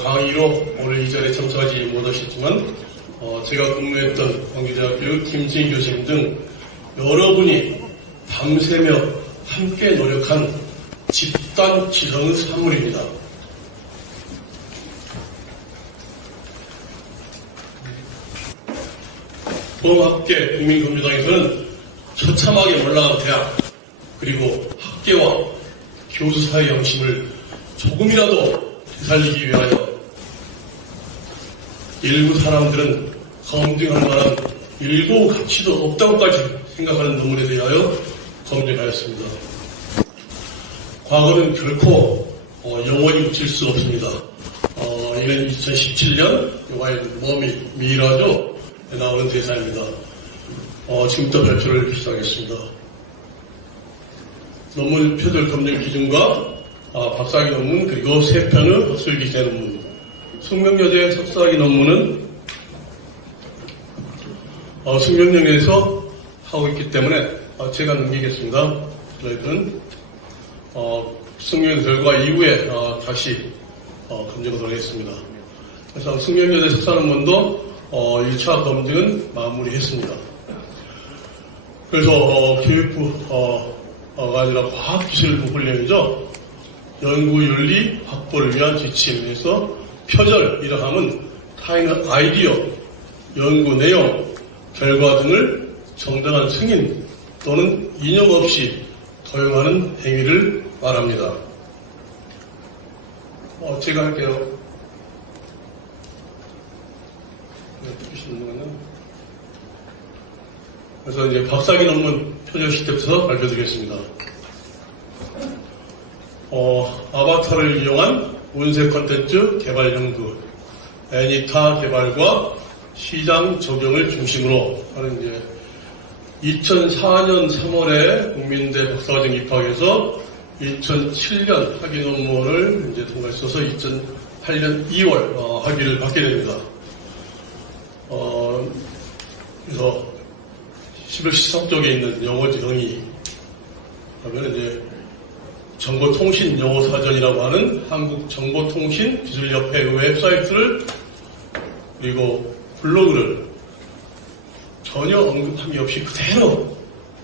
강의로 오늘 이 자리에 참석하지 못하셨지만 제가 근무했던 광주대학교 김진희 교수님 등 여러분이 밤새며 함께 노력한 집단 지성의 산물입니다. 범학계 국민검증당에서는 처참하게 올라간 대학 그리고 학계와 교수 사이의 양심을 조금이라도 되살리기 위하여 일부 사람들은 검증할 만한 일고 가치도 없다고까지 생각하는 논문에 대하여 검증하였습니다. 과거는 결코 영원히 묻힐 수 없습니다. 이건 2017년 영화의 미라죠. 나오는 대사입니다. 지금부터 발표를 시작하겠습니다. 논문 표절 검증 기준과 박사학위 논문 그리고 3편의 학술 기재 논문. 숙명여대 석사학위 논문은 숙명여대에서 하고 있기 때문에 제가 넘기겠습니다. 저희들은 숙명 결과 이후에 다시 검증하도록 하겠습니다. 그래서 숙명여대 석사 논문도 1차 검증은 마무리했습니다. 그래서 교육부가 아니라 과학기술부 훈련이죠. 연구윤리 확보를 위한 지침에서 표절이라 함은 타인의 아이디어, 연구 내용, 결과 등을 정당한 승인 또는 인용 없이 도용하는 행위를 말합니다. 제가 할게요. 그래서 이제 박사학위 논문 표절 시스템에서 발표드리겠습니다. 아바타를 이용한 운세 콘텐츠 개발 연구, 애니타 개발과 시장 적용을 중심으로 하는 이제 2004년 3월에 국민대 박사과정 입학해서 2007년 학위 논문을 이제 통과했어서 2008년 2월 학위를 받게 됩니다. 그래서 1113쪽에 있는 영어 정의 하면 이제 정보통신 용어사전이라고 하는 한국정보통신기술협회 웹사이트를 그리고 블로그를 전혀 언급함이 없이 그대로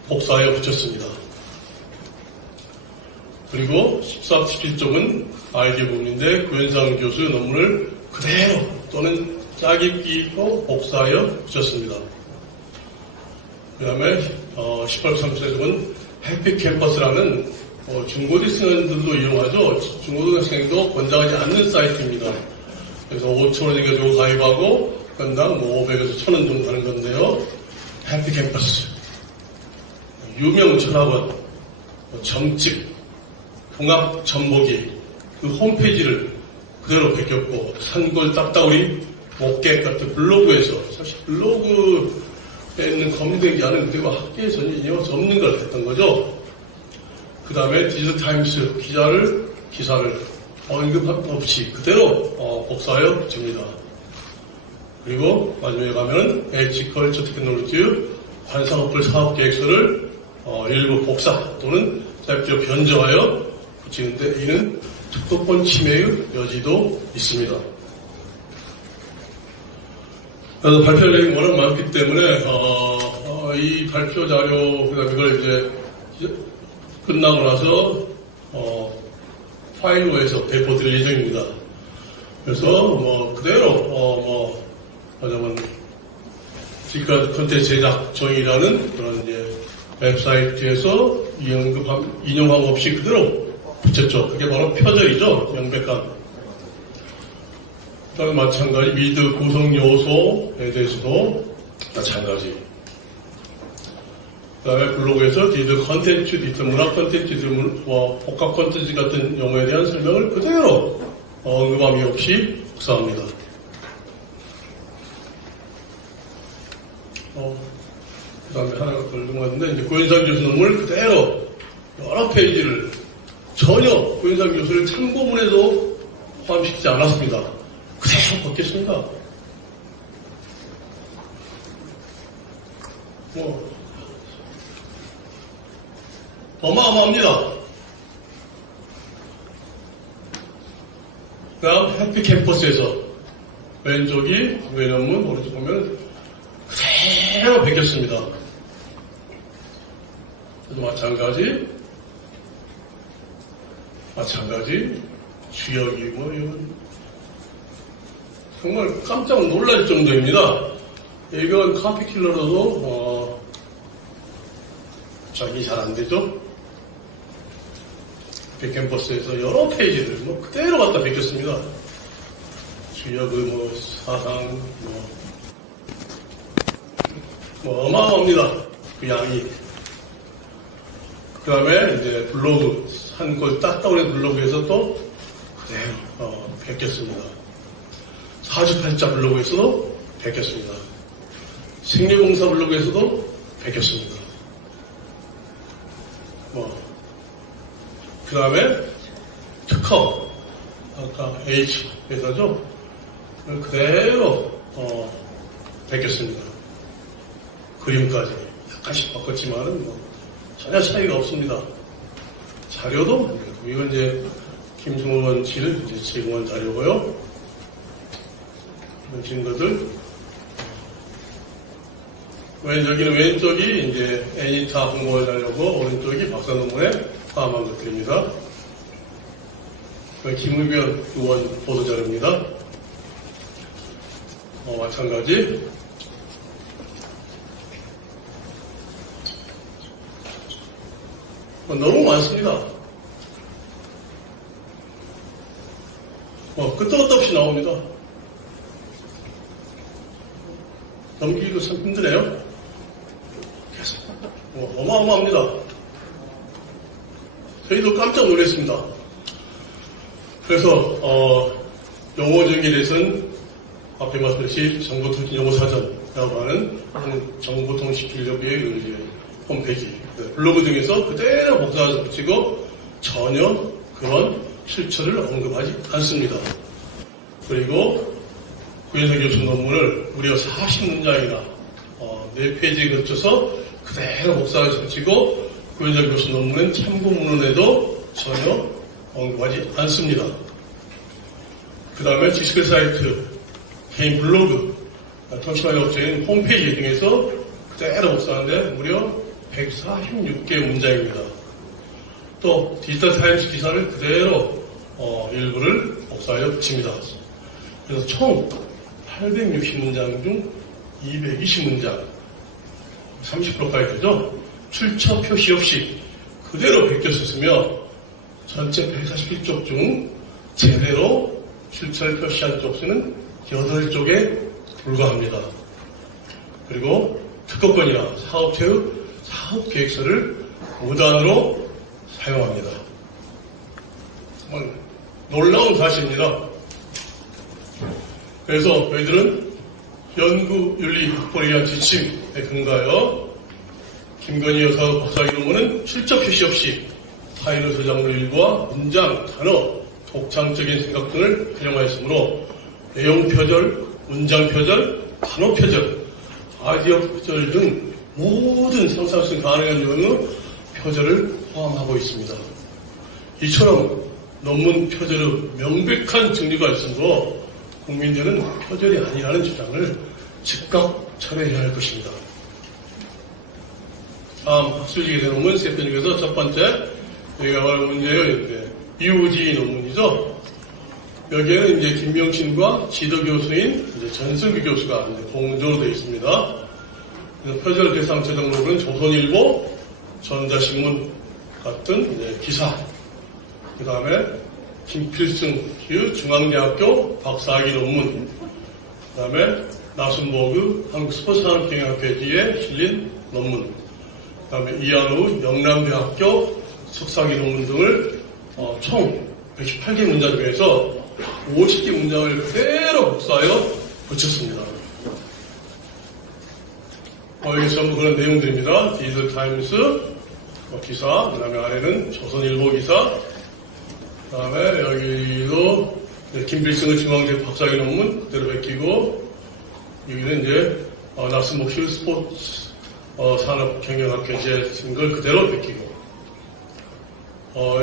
복사하여 붙였습니다. 그리고 14, 17쪽은 아이디어 부분인데 구현상 교수의 논문을 그대로 또는 짜깁기로 복사하여 붙였습니다. 그 다음에 18, 30쪽은 해피캠퍼스라는 중고등학생들도 이용하죠. 중고등학생도 권장하지 않는 사이트입니다. 그래서 5,000원 정도 가입하고 건당 500에서 1,000원 정도 하는 건데요. 해피캠퍼스, 유명 철학원, 정집, 종합전보기 그 홈페이지를 그대로 베꼈고 산골 딱따구리, 목객 같은 블로그에서 사실 블로그에 있는 검색이 하는 그리고 학계에 전혀 인용할 수 없는 걸 했던 거죠. 그 다음에 디지털타임스 기사를 언급함 없이 그대로 복사하여 붙입니다. 그리고 마지막에 가면 H컬처 테크놀로지 관상어플 사업계획서를 일부 복사 또는 짧게 변경하여 붙이는데 이는 특허권 침해의 여지도 있습니다. 그래서 발표 내용이 워낙 많기 때문에 이 발표 자료 그다음에 이걸 이제 끝나고 나서 파일로에서 배포드릴 예정입니다. 그래서 그대로 하자면 지금까지 콘텐츠 제작 정의라는 그런 이제 웹사이트에서 인용함 없이 그대로 붙였죠. 그게 바로 표절이죠. 명백한. 그다음에 마찬가지 미드 구성 요소에 대해서도 마찬가지. 그다음에 블로그에서 디지털 컨텐츠, 디지털 문화 컨텐츠, 복합 컨텐츠 같은 용어에 대한 설명을 그대로 언급함이 없이 복사합니다. 그다음에 하나가 걸린 건데 이제 고현상 교수 논문을 그대로 여러 페이지를 전혀 고현상 교수를 참고문에도 포함시키지 않았습니다. 그대로 벗겼습니다. 어마어마합니다. 그 다음 해피캠퍼스에서 왼쪽이 외논문, 오른쪽 보면 그대로 베꼈습니다. 마찬가지 주역이 이건 정말 깜짝 놀랄 정도입니다. 이건 카피킬러로도 작이 잘 안 되죠? 캠퍼스에서 여러 페이지를 그대로 갖다 베꼈습니다. 주역의 사상 어마어마합니다. 그 양이. 그 다음에 이제 블로그, 한 걸 땄다고 블로그에서 또 그대로 베꼈습니다. 48자 블로그에서도 베꼈습니다. 생리공사 블로그에서도 베꼈습니다. 그 다음에 특허, 아까 H 회사죠? 그대로 베꼈습니다. 그림까지 약간씩 바꿨지만은 전혀 차이가 없습니다. 자료도 이건 이제 김승원 씨를 이제 제공한 자료고요. 이런 증거들. 여기는 왼쪽이 이제 애니타 홍보할 자료고 오른쪽이 박사 논문에 포함한 것들입니다. 김의변 의원 보도 자료입니다. 마찬가지. 너무 많습니다. 끝도 없이 나옵니다. 넘기기도 참 힘드네요. 계속 어마어마합니다. 저희도 깜짝 놀랐습니다. 그래서 용어적에 대해서는 앞에 말씀드렸듯이 정보통신용어사전이라고 하는 정보통신기술협의회 이제 홈페이지, 블로그 등에서 그대로 복사해서 붙이고 전혀 그런 실처를 언급하지 않습니다. 그리고 구현석 교수 논문을 무려 40문장이나 4페이지에 걸쳐서 그대로 복사해서 붙이고 구현석 교수 논문은 참고문헌에도 전혀 언급하지 않습니다. 그 다음에 지식의 사이트, 개인 블로그, 통신망의 업체인 홈페이지 등에서 그대로 복사하는데 무려 146개 문장입니다. 또 디지털 타임스 기사를 그대로 일부를 복사하여 붙입니다. 그래서 총 860문장 중 220문장, 30%까지 되죠. 출처 표시 없이 그대로 베꼈었으며 전체 141쪽 중 제대로 출처를 표시한 쪽수는 8쪽에 불과합니다. 그리고 특허권이나 사업체의 사업계획서를 무단으로 사용합니다. 정말 놀라운 사실입니다. 그래서 저희들은 연구윤리 확보를 위한 지침에 근거하여 김건희 여사의 박사학위 논문은 출처 표시 없이 타인의 저작물 일부와 문장, 단어, 독창적인 생각 등을 활용하였으므로 내용 표절, 문장 표절, 단어 표절, 아이디어 표절 등 모든 상상할 수 가능한 요인의 표절을 포함하고 있습니다. 이처럼 논문 표절의 명백한 증거가 있으므로 국민들은 표절이 아니라는 주장을 즉각 철회해야 할 것입니다. 다음 학술지계 논문 세 편 중에서 첫 번째 여기가 바로 문제의 이우지 논문이죠. 여기에는 이제 김명신과 지도 교수인 이제 전승규 교수가 이제 공조로 되어 있습니다. 표절 대상 저작물은 조선일보, 전자신문 같은 이제 기사, 그 다음에 김필승 중앙대학교 박사학위 논문, 그 다음에 나순보그 한국스포츠산업경영학회지에 실린 논문, 그 다음에 이한우 영남대학교 석사학위 논문 등을 총 118개 문장 중에서 50개 문장을 그대로 복사하여 붙였습니다. 여기 전부 그런 내용들입니다. 디지털 타임스 기사, 그 다음에 아래는 조선일보 기사, 그 다음에 여기도 김필승의 중앙대 박사학위 논문 그대로 베끼고, 여기는 이제 나스목실 스포츠 산업경영학회지에 쓴 걸 그대로 베끼고,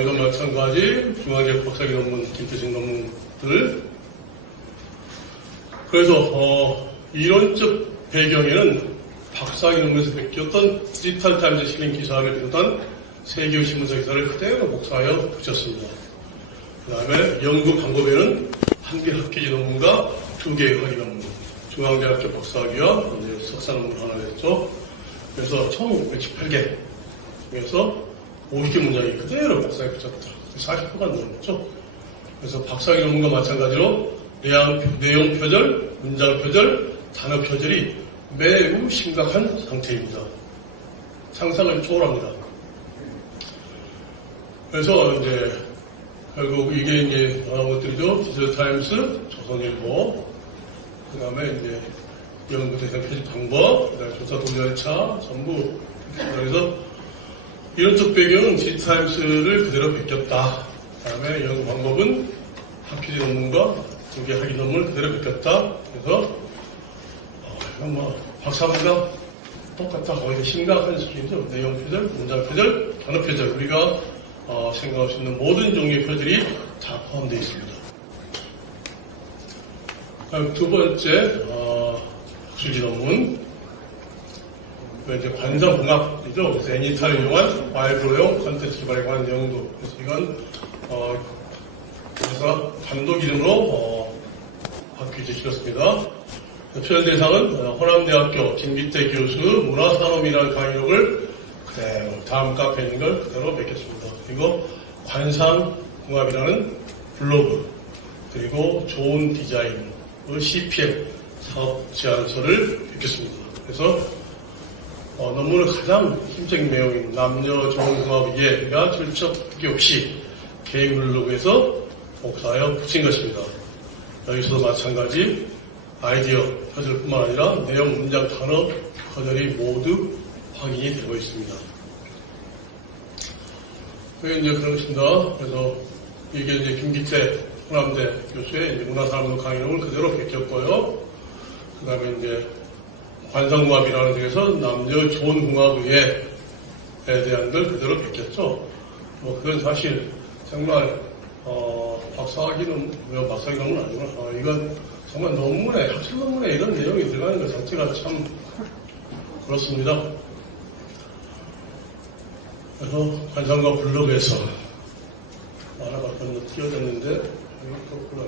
이건 마찬가지 중앙대 박사학위 논문, 김필승 논문들. 그래서 이론적 배경에는 박사학위 논문에서 베꼈던 디지털 타임즈에 실린 기사를 비롯한 세계의 신문사 기사를 그대로 복사하여 붙였습니다. 그 다음에 연구 방법에는 한 개 학회지 논문과 2개의 학위 논문, 중앙대학교 박사학위와 석사 논문 하나 됐죠. 그래서 총 118개 중에서 50개 문장이 그대로 복사해 붙였다. 40%가 넘었죠. 그래서 박사학위 논문과 마찬가지로 내용 표절, 문장 표절, 단어 표절이 매우 심각한 상태입니다. 상상을 초월합니다. 그래서 이제 결국 이게 이제 나온 것들이죠. 디지털타임스, 조선일보, 그 다음에 이제 연구 대상 편집 방법, 그 다음에 조사 동열차, 전부. 그래서 이런 쪽 배경은 디지털타임스를 그대로 베꼈다. 그 다음에 연구 방법은 학회지 논문과 공개 학위 논문을 그대로 베꼈다. 그래서 이건 뭐 박사보다 똑같다. 거의 심각한 수준이죠. 내용 표절, 문장 표절, 단어 표절. 우리가 생각할 수 있는 모든 종류의 표절이 다 포함되어 있습니다. 다음 두 번째 학술지 논문. 이제 관성공학이죠. 그래서 애니타를 이용한 와이브로용 컨텐츠 개발에 관한 내용도. 그래서 이건 그래서 감독 이름으로 학회지 실었습니다. 표현 대상은 호남대학교 김기태 교수 문화산업이라는 강의록을 그대로 다음 카페에 있는 걸 그대로 베꼈습니다. 그리고 관상공학이라는 블로그, 그리고 좋은 디자인의 CPM 사업 제안서를 베꼈습니다. 그래서 논문을 가장 힘적인 내용인 남녀 좋은 공학의가 출처 표기 없이 개인 블로그에서 복사하여 붙인 것입니다. 여기서도 마찬가지 아이디어 표절뿐만 아니라 내용, 문장, 단어, 표절이 모두 확인이 되고 있습니다. 그게 이제 그렇습니다. 그래서 이게 이제 김기태 호남대 교수의 이제 문화산업 강의록을 그대로 베꼈고요. 그 다음에 이제 관상공학이라는 데에서 남녀 좋은 공학의에 대한 걸 그대로 베꼈죠. 뭐 그건 사실 정말 박사학위는 박사학위는 아니구나. 이건 정말 논문에 학술 논문에 이런 내용이 들어가는 것 자체가 참 그렇습니다. 그래서 관상과 블로그에서 하나가 건너 띄어졌는데 이거 거꾸로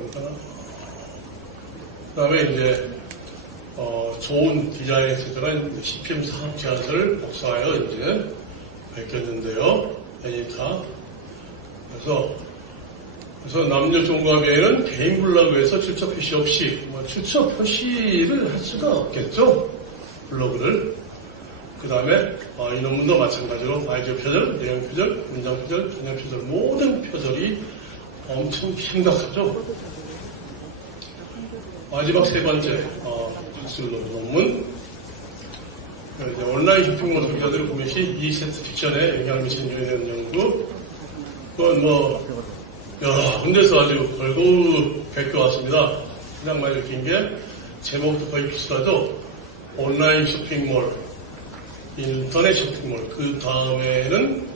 그 다음에 이제 좋은 디자인에 들어간 CPM 사업 제안서를 복사하여 이제 베꼈는데요. 애니타. 그래서 남녀 종합회에는 개인 블로그에서 출처 표시 없이 출처 표시를 할 수가 없겠죠. 블로그를. 그 다음에 이 논문도 마찬가지로 아이디어 표절, 내용 표절, 문장 표절, 개념 표절 모든 표절이 엄청 심각하죠. 마지막 세 번째 학술 논문. 이제 온라인 쇼핑몰 소비자들을 보면시 이세트 픽션에 영향을 미치는 요인에 대한 연구. 그건 뭐 여러 군데서 아주 걸고 베껴왔습니다. 그냥 말 읽힌 게 제목도 거의 비슷하죠. 온라인 쇼핑몰, 인터넷 쇼핑몰. 그 다음에는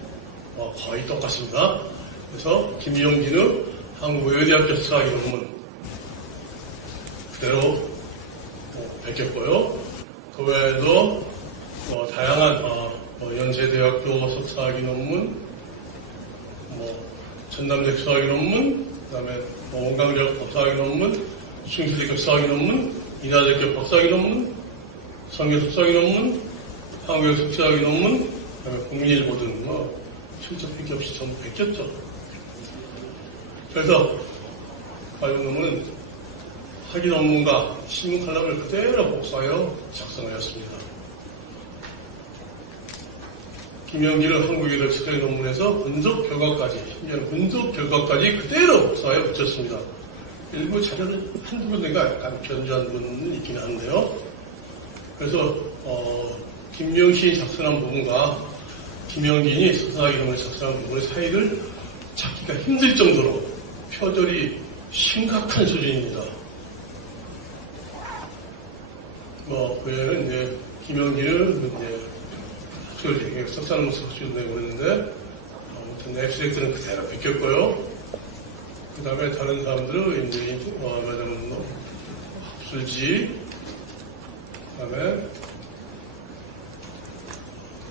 거의 똑같습니다. 그래서 김용진의 한국외대학교 석사학위 논문 그대로 베꼈고요. 그 외에도 다양한 연세대학교 석사학위 논문, 전남대 석사학위 논문, 그 다음에 원광대학 박사학위 논문, 숭실대학교 석사학위 논문, 인하대학교 박사학위 논문, 성교 석사학위 논문, 한국의 석사학위 논문, 그 다음에 국민일보 등 출처 표기 없이 전부 베꼈죠. 그래서 관련 논문은 학위 논문과 신문 칼럼을 그대로 복사하여 작성하였습니다. 김영길은 한국의를 측정의 논문에서 분석 결과까지, 심지어는 분석 결과까지 그대로 복사하여 붙였습니다. 일부 자료는 한두 군데가 약간 변조한 부분은 있긴 한데요. 그래서 김명신이 작성한 부분과 김영진이 석사학위 논문에 작성한 부분의 사이를 찾기가 힘들 정도로 표절이 심각한 수준입니다. 그 외에는 이제 김영진은 이제 석사논문 석술을 내고 그랬는데 아무튼 앱스트랙트는 그대로 베꼈고요. 그 다음에 다른 사람들은 이제 말하자면 학술지, 그 다음에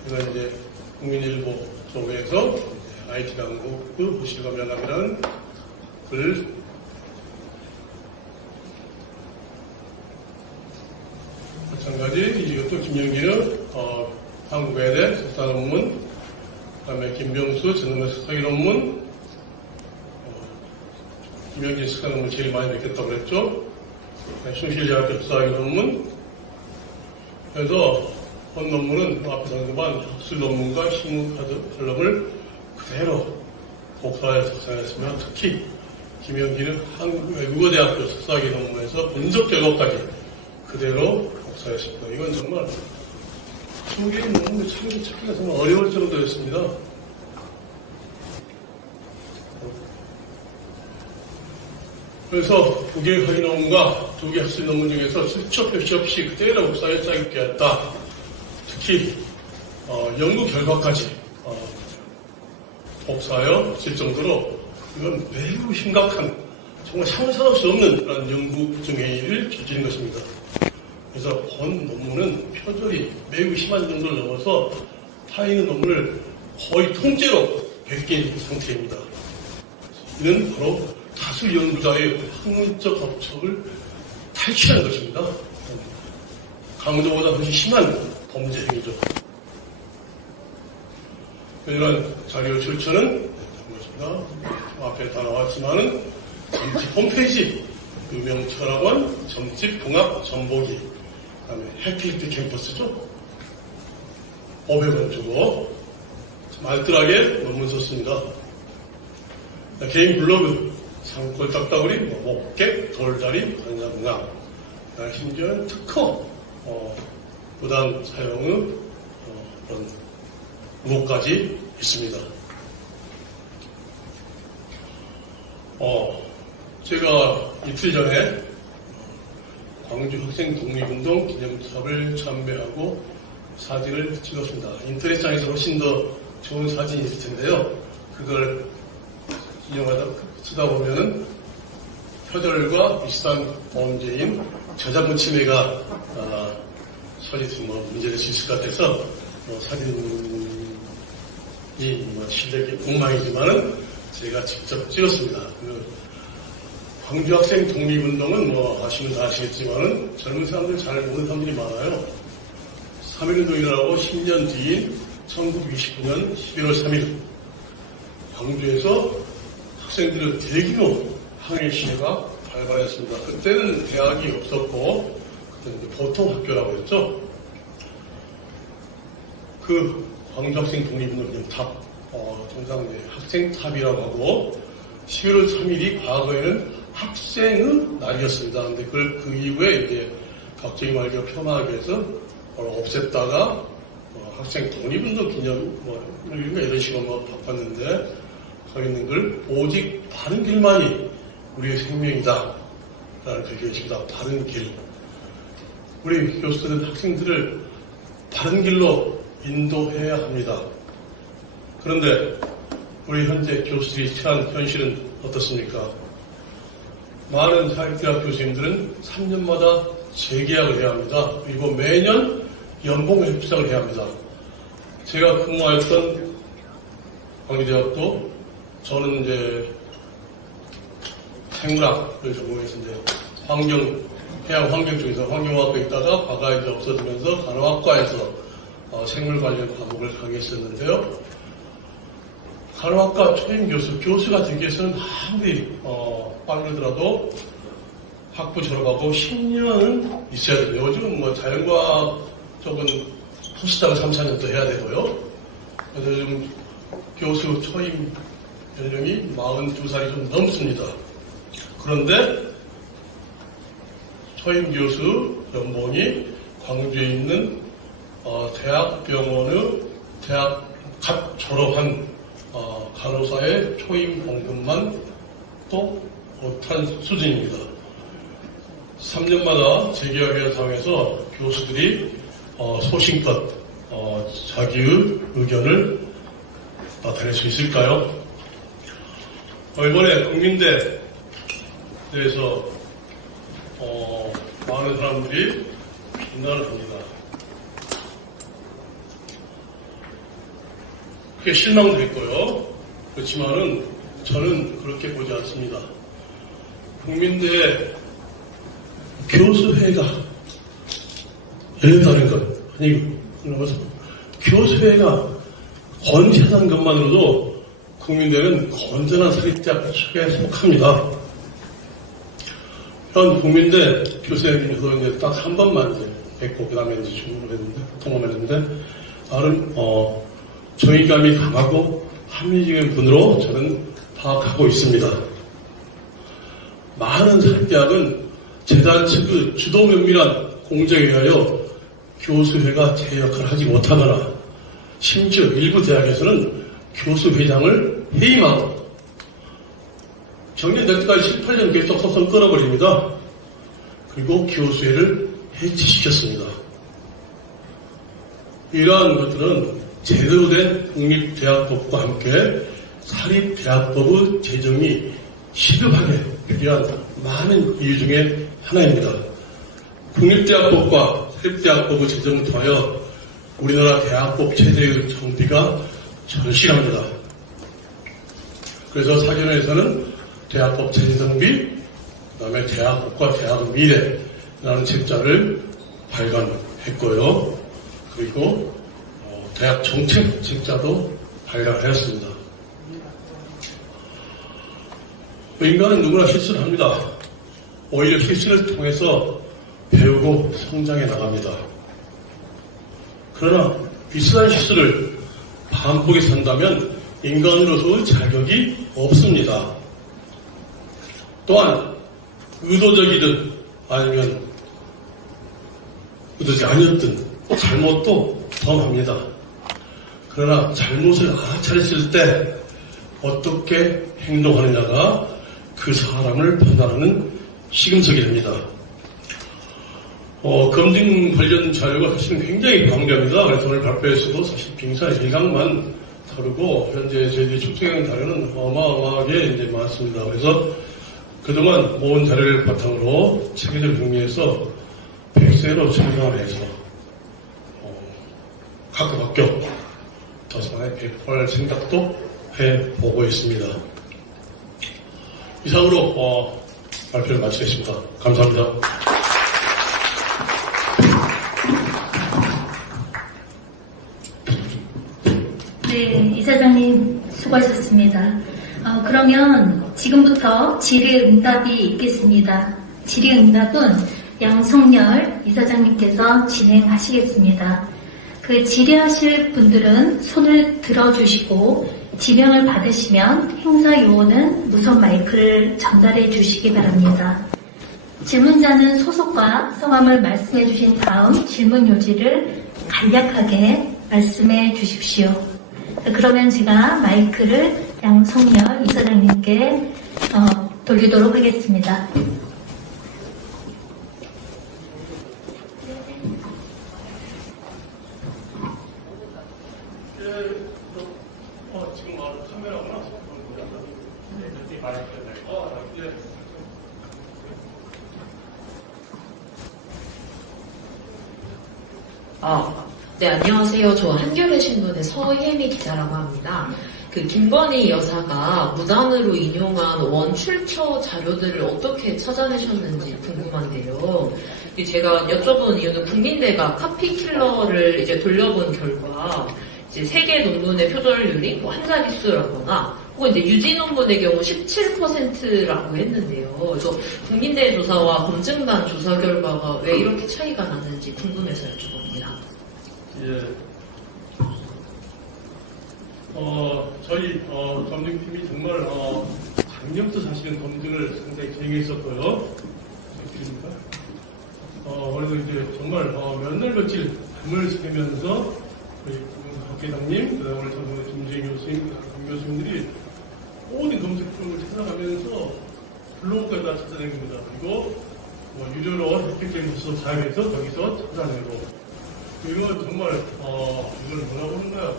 이건 이제 국민일보 쪽에서 IT 당국 실감연합이라는 글, 마찬가지 이것도 김영기는 한국외대 석사 논문, 그 다음에 김병수 전남대 석사학위 논문, 김영진 석사 논문 제일 많이 뵙겠다고 그랬죠. 숭실대학교 석사학위 논문. 그래서 본 논문은 앞에서 언급한 학술 논문과 신문 칼럼을 그대로 복사에 작성했으며 특히 김영기는 한국외국어대학교 석사학위 논문에서 분석 결과까지 그대로 복사했습니다. 이건 정말 두 개의 논문을 찾기가 정말 어려울 정도였습니다. 그래서 두 개의 학위 논문과 두 개의 학술 논문 중에서 출처 표시 없이 그대로 복사해 짜깁게 했다. 특히 연구 결과까지 복사하여 질 정도로 이건 매우 심각한 정말 상상할 수 없는 그런 연구 부정행위를 저지른 것입니다. 그래서 본 논문은 표절이 매우 심한 정도를 넘어서 타인의 논문을 거의 통째로 베낀 상태입니다. 이는 바로 다수 연구자의 학문적 법칙을 탈취한 것입니다. 강도보다 훨씬 심한 범죄 행위죠. 이런 자료 출처는 것입니다. 앞에 다 나왔지만은 점집 홈페이지 유명 철학원 점집 종합 정보기 그다음에 해피히트 캠퍼스죠. 500원 주고 알뜰하게 논문 썼습니다. 개인 블로그 산골 딱따구리 목객 돌다리 관상나 심지어는 특허 부당 사용의 그런 의혹까지 있습니다. 제가 이틀 전에 광주 학생 독립운동 기념탑을 참배하고 사진을 찍었습니다. 인터넷상에서 훨씬 더 좋은 사진이 있을 텐데요. 그걸 인용하다 쓰다 보면은 표절과 비슷한 범죄인 저작권 침해가 문제될 수 있을 것 같아서 사진이 실력이 엉망이지만은 제가 직접 찍었습니다. 광주 학생 독립운동은 아시면 다 아시겠지만은 젊은 사람들 잘 모르는 사람들이 많아요. 3.1운동이라고 10년 뒤인 1929년 11월 3일 광주에서 학생들의 대규모 항해 시위가 발발했습니다. 그때는 대학이 없었고 그때는 보통 학교라고 했죠. 그 광주 학생 독립운동 탑, 통상 학생탑이라고 하고 11월 3일이 과거에는 학생의 날이었습니다. 근데 그 이후에 이제 각종의 말기가 폄하하기 위해서 없앴다가 학생 독립운동 기념 이런 식으로 바꿨는데 거기 있는 걸 오직 바른 길만이 우리의 생명이다 라는 글이었습니다. 바른 길. 우리 교수들은 학생들을 바른 길로 인도해야 합니다. 그런데 우리 현재 교수들이 처한 현실은 어떻습니까? 많은 사회대학 교수님들은 3년마다 재계약을 해야 합니다. 그리고 매년 연봉 협상을 해야 합니다. 제가 근무하였던 광주대학도 저는 이제 생물학을 전공해서 이제 해양 환경 쪽에서 환경학과에 있다가 과가 이제 없어지면서 간호학과에서 생물 관련 과목을 강의했었는데요. 간호학과 초임 교수가 되기 위해서는 아무리 빠르더라도 학부 졸업하고 10년은 있어야 됩니다. 요즘은 자연과학 쪽은 포스닥을 3, 4년 더 해야 되고요. 그래서 지금 교수 초임 연령이 42살이 좀 넘습니다. 그런데 초임 교수 연봉이 광주에 있는 대학병원의 갓 졸업한 간호사의 초임 봉급만 또 못한 수준입니다. 3년마다 재계약을 당해서 교수들이 소신껏 자기의 의견을 나타낼 수 있을까요? 이번에 국민대에서 많은 사람들이 비난을 합니다. 그게 실망도 했고요. 그렇지만은 저는 그렇게 보지 않습니다. 국민대 교수회가 열렸다는 것, 교수회가 건재한 것만으로도 국민대는 건전한 사립대학 축에 속합니다. 현 국민대 교수님께서 이제 딱 한 번만 이제 뵙고, 그 다음에 이제 통화를 했는데, 나름, 정의감이 강하고 합리적인 분으로 저는 파악하고 있습니다. 많은 사립대학은 재단 측의 주도 면밀한 공정에 의하여 교수회가 제 역할을 하지 못하거나 심지어 일부 대학에서는 교수회장을 해임하고 정년 될 때까지 18년 계속 소송 끊어버립니다. 그리고 교수회를 해체시켰습니다. 이러한 것들은 제대로 된 국립대학법과 함께 사립대학법의 제정이 시급하게 필요한 많은 이유 중에 하나입니다. 국립대학법과 사립대학법의 제정을 통하여 우리나라 대학법 체제의 정비가 절실합니다. 그래서 사견에서는 대학법 체제 정비, 그 다음에 대학법과 대학의 미래라는 책자를 발간했고요. 그리고 대학 정책 책자도 발간하였습니다. 인간은 누구나 실수를 합니다. 오히려 실수를 통해서 배우고 성장해 나갑니다. 그러나 비슷한 실수를 반복해서 한다면 인간으로서의 자격이 없습니다. 또한 의도적이든 아니면 의도지 아니었든 잘못도 범합니다. 그러나 잘못을 알아차렸을 때 어떻게 행동하느냐가 그 사람을 판단하는 시금석이 됩니다. 검증 관련 자료가 사실은 굉장히 광범위합니다. 그래서 오늘 발표에서도 사실 빙산의 일각만 다루고 현재 저희들이 축적한 자료는 어마어마하게 이제 많습니다. 그래서 그동안 모은 자료를 바탕으로 체계적 정리해서 100세로 정상을 해서 각급 합격 더상에 배포할 생각도 해보고 있습니다. 이상으로 발표를 마치겠습니다. 감사합니다. 네, 이사장님 수고하셨습니다. 그러면 지금부터 질의응답이 있겠습니다. 질의응답은 양송열 이사장님께서 진행하시겠습니다. 그 질의하실 분들은 손을 들어주시고 지명을 받으시면 행사요원은 무선 마이크를 전달해 주시기 바랍니다. 질문자는 소속과 성함을 말씀해 주신 다음 질문 요지를 간략하게 말씀해 주십시오. 그러면 제가 마이크를 양송열 이사장님께 돌리도록 하겠습니다. 네, 안녕하세요. 저 한겨레 신문의 서혜미 기자라고 합니다. 그 김건희 여사가 무단으로 인용한 원출처 자료들을 어떻게 찾아내셨는지 궁금한데요. 제가 여쭤본 이유는 국민대가 카피킬러를 이제 돌려본 결과 이제 세계 논문의 표절률이 뭐 한 자릿수라거나 혹은 이제 유지 논문의 경우 17%라고 했는데요. 그래서 국민대 조사와 검증단 조사 결과가 왜 이렇게 차이가 나는지 궁금해서 여쭤봅니다. 예. 저희 검증팀이 정말 작년부터 사실은 검증을 상당히 진행했었고요. 그래서 이제 정말 몇 날 며칠 밤을 새면서 저희 박 회장님, 오늘 전국의 김재인 교수님, 강 교수님들이 모든 검증표를 찾아가면서 블로그에다 찾아낸 겁니다. 그리고 유료로 혜택적인 수업 자료에서 거기서 찾아내고. 이건 정말 이걸 뭐라고 하는 거야?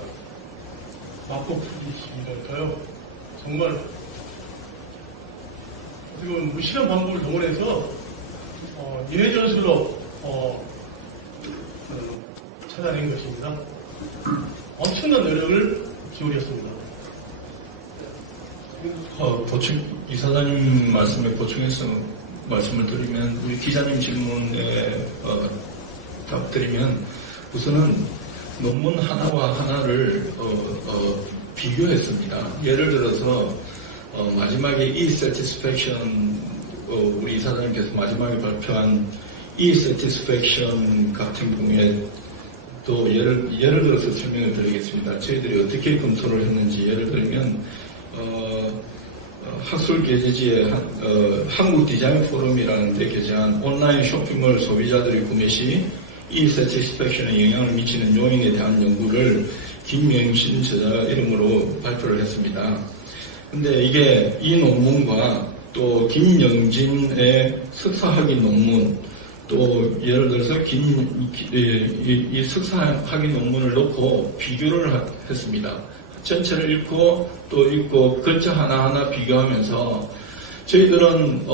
막국수지식이랄까요? 정말 지금 무시한 방법을 동원해서 인해 전술로 찾아낸 것입니다. 엄청난 노력을 기울였습니다. 이사장님 말씀에 보충해서 말씀을 드리면 우리 기자님 질문에 답드리면 우선은 논문 하나와 하나를 비교했습니다. 예를 들어서 마지막에 E-Satisfaction 우리 이사장님께서 마지막에 발표한 E-Satisfaction 같은 경우에 또 예를 들어서 설명을 드리겠습니다. 저희들이 어떻게 검토를 했는지 예를 들면 학술 게재지에 한국 디자인 포럼이라는 데 게재한 온라인 쇼핑몰 소비자들의 구매 시 이세티스팩션에 영향을 미치는 요인에 대한 연구를 김명신 저자 이름으로 발표를 했습니다. 근데 이게 이 논문과 또 김영진의 석사학위 논문, 또 예를 들어서 이 석사학위 논문을 놓고 비교를 했습니다. 전체를 읽고 또 읽고 글자 하나하나 비교하면서 저희들은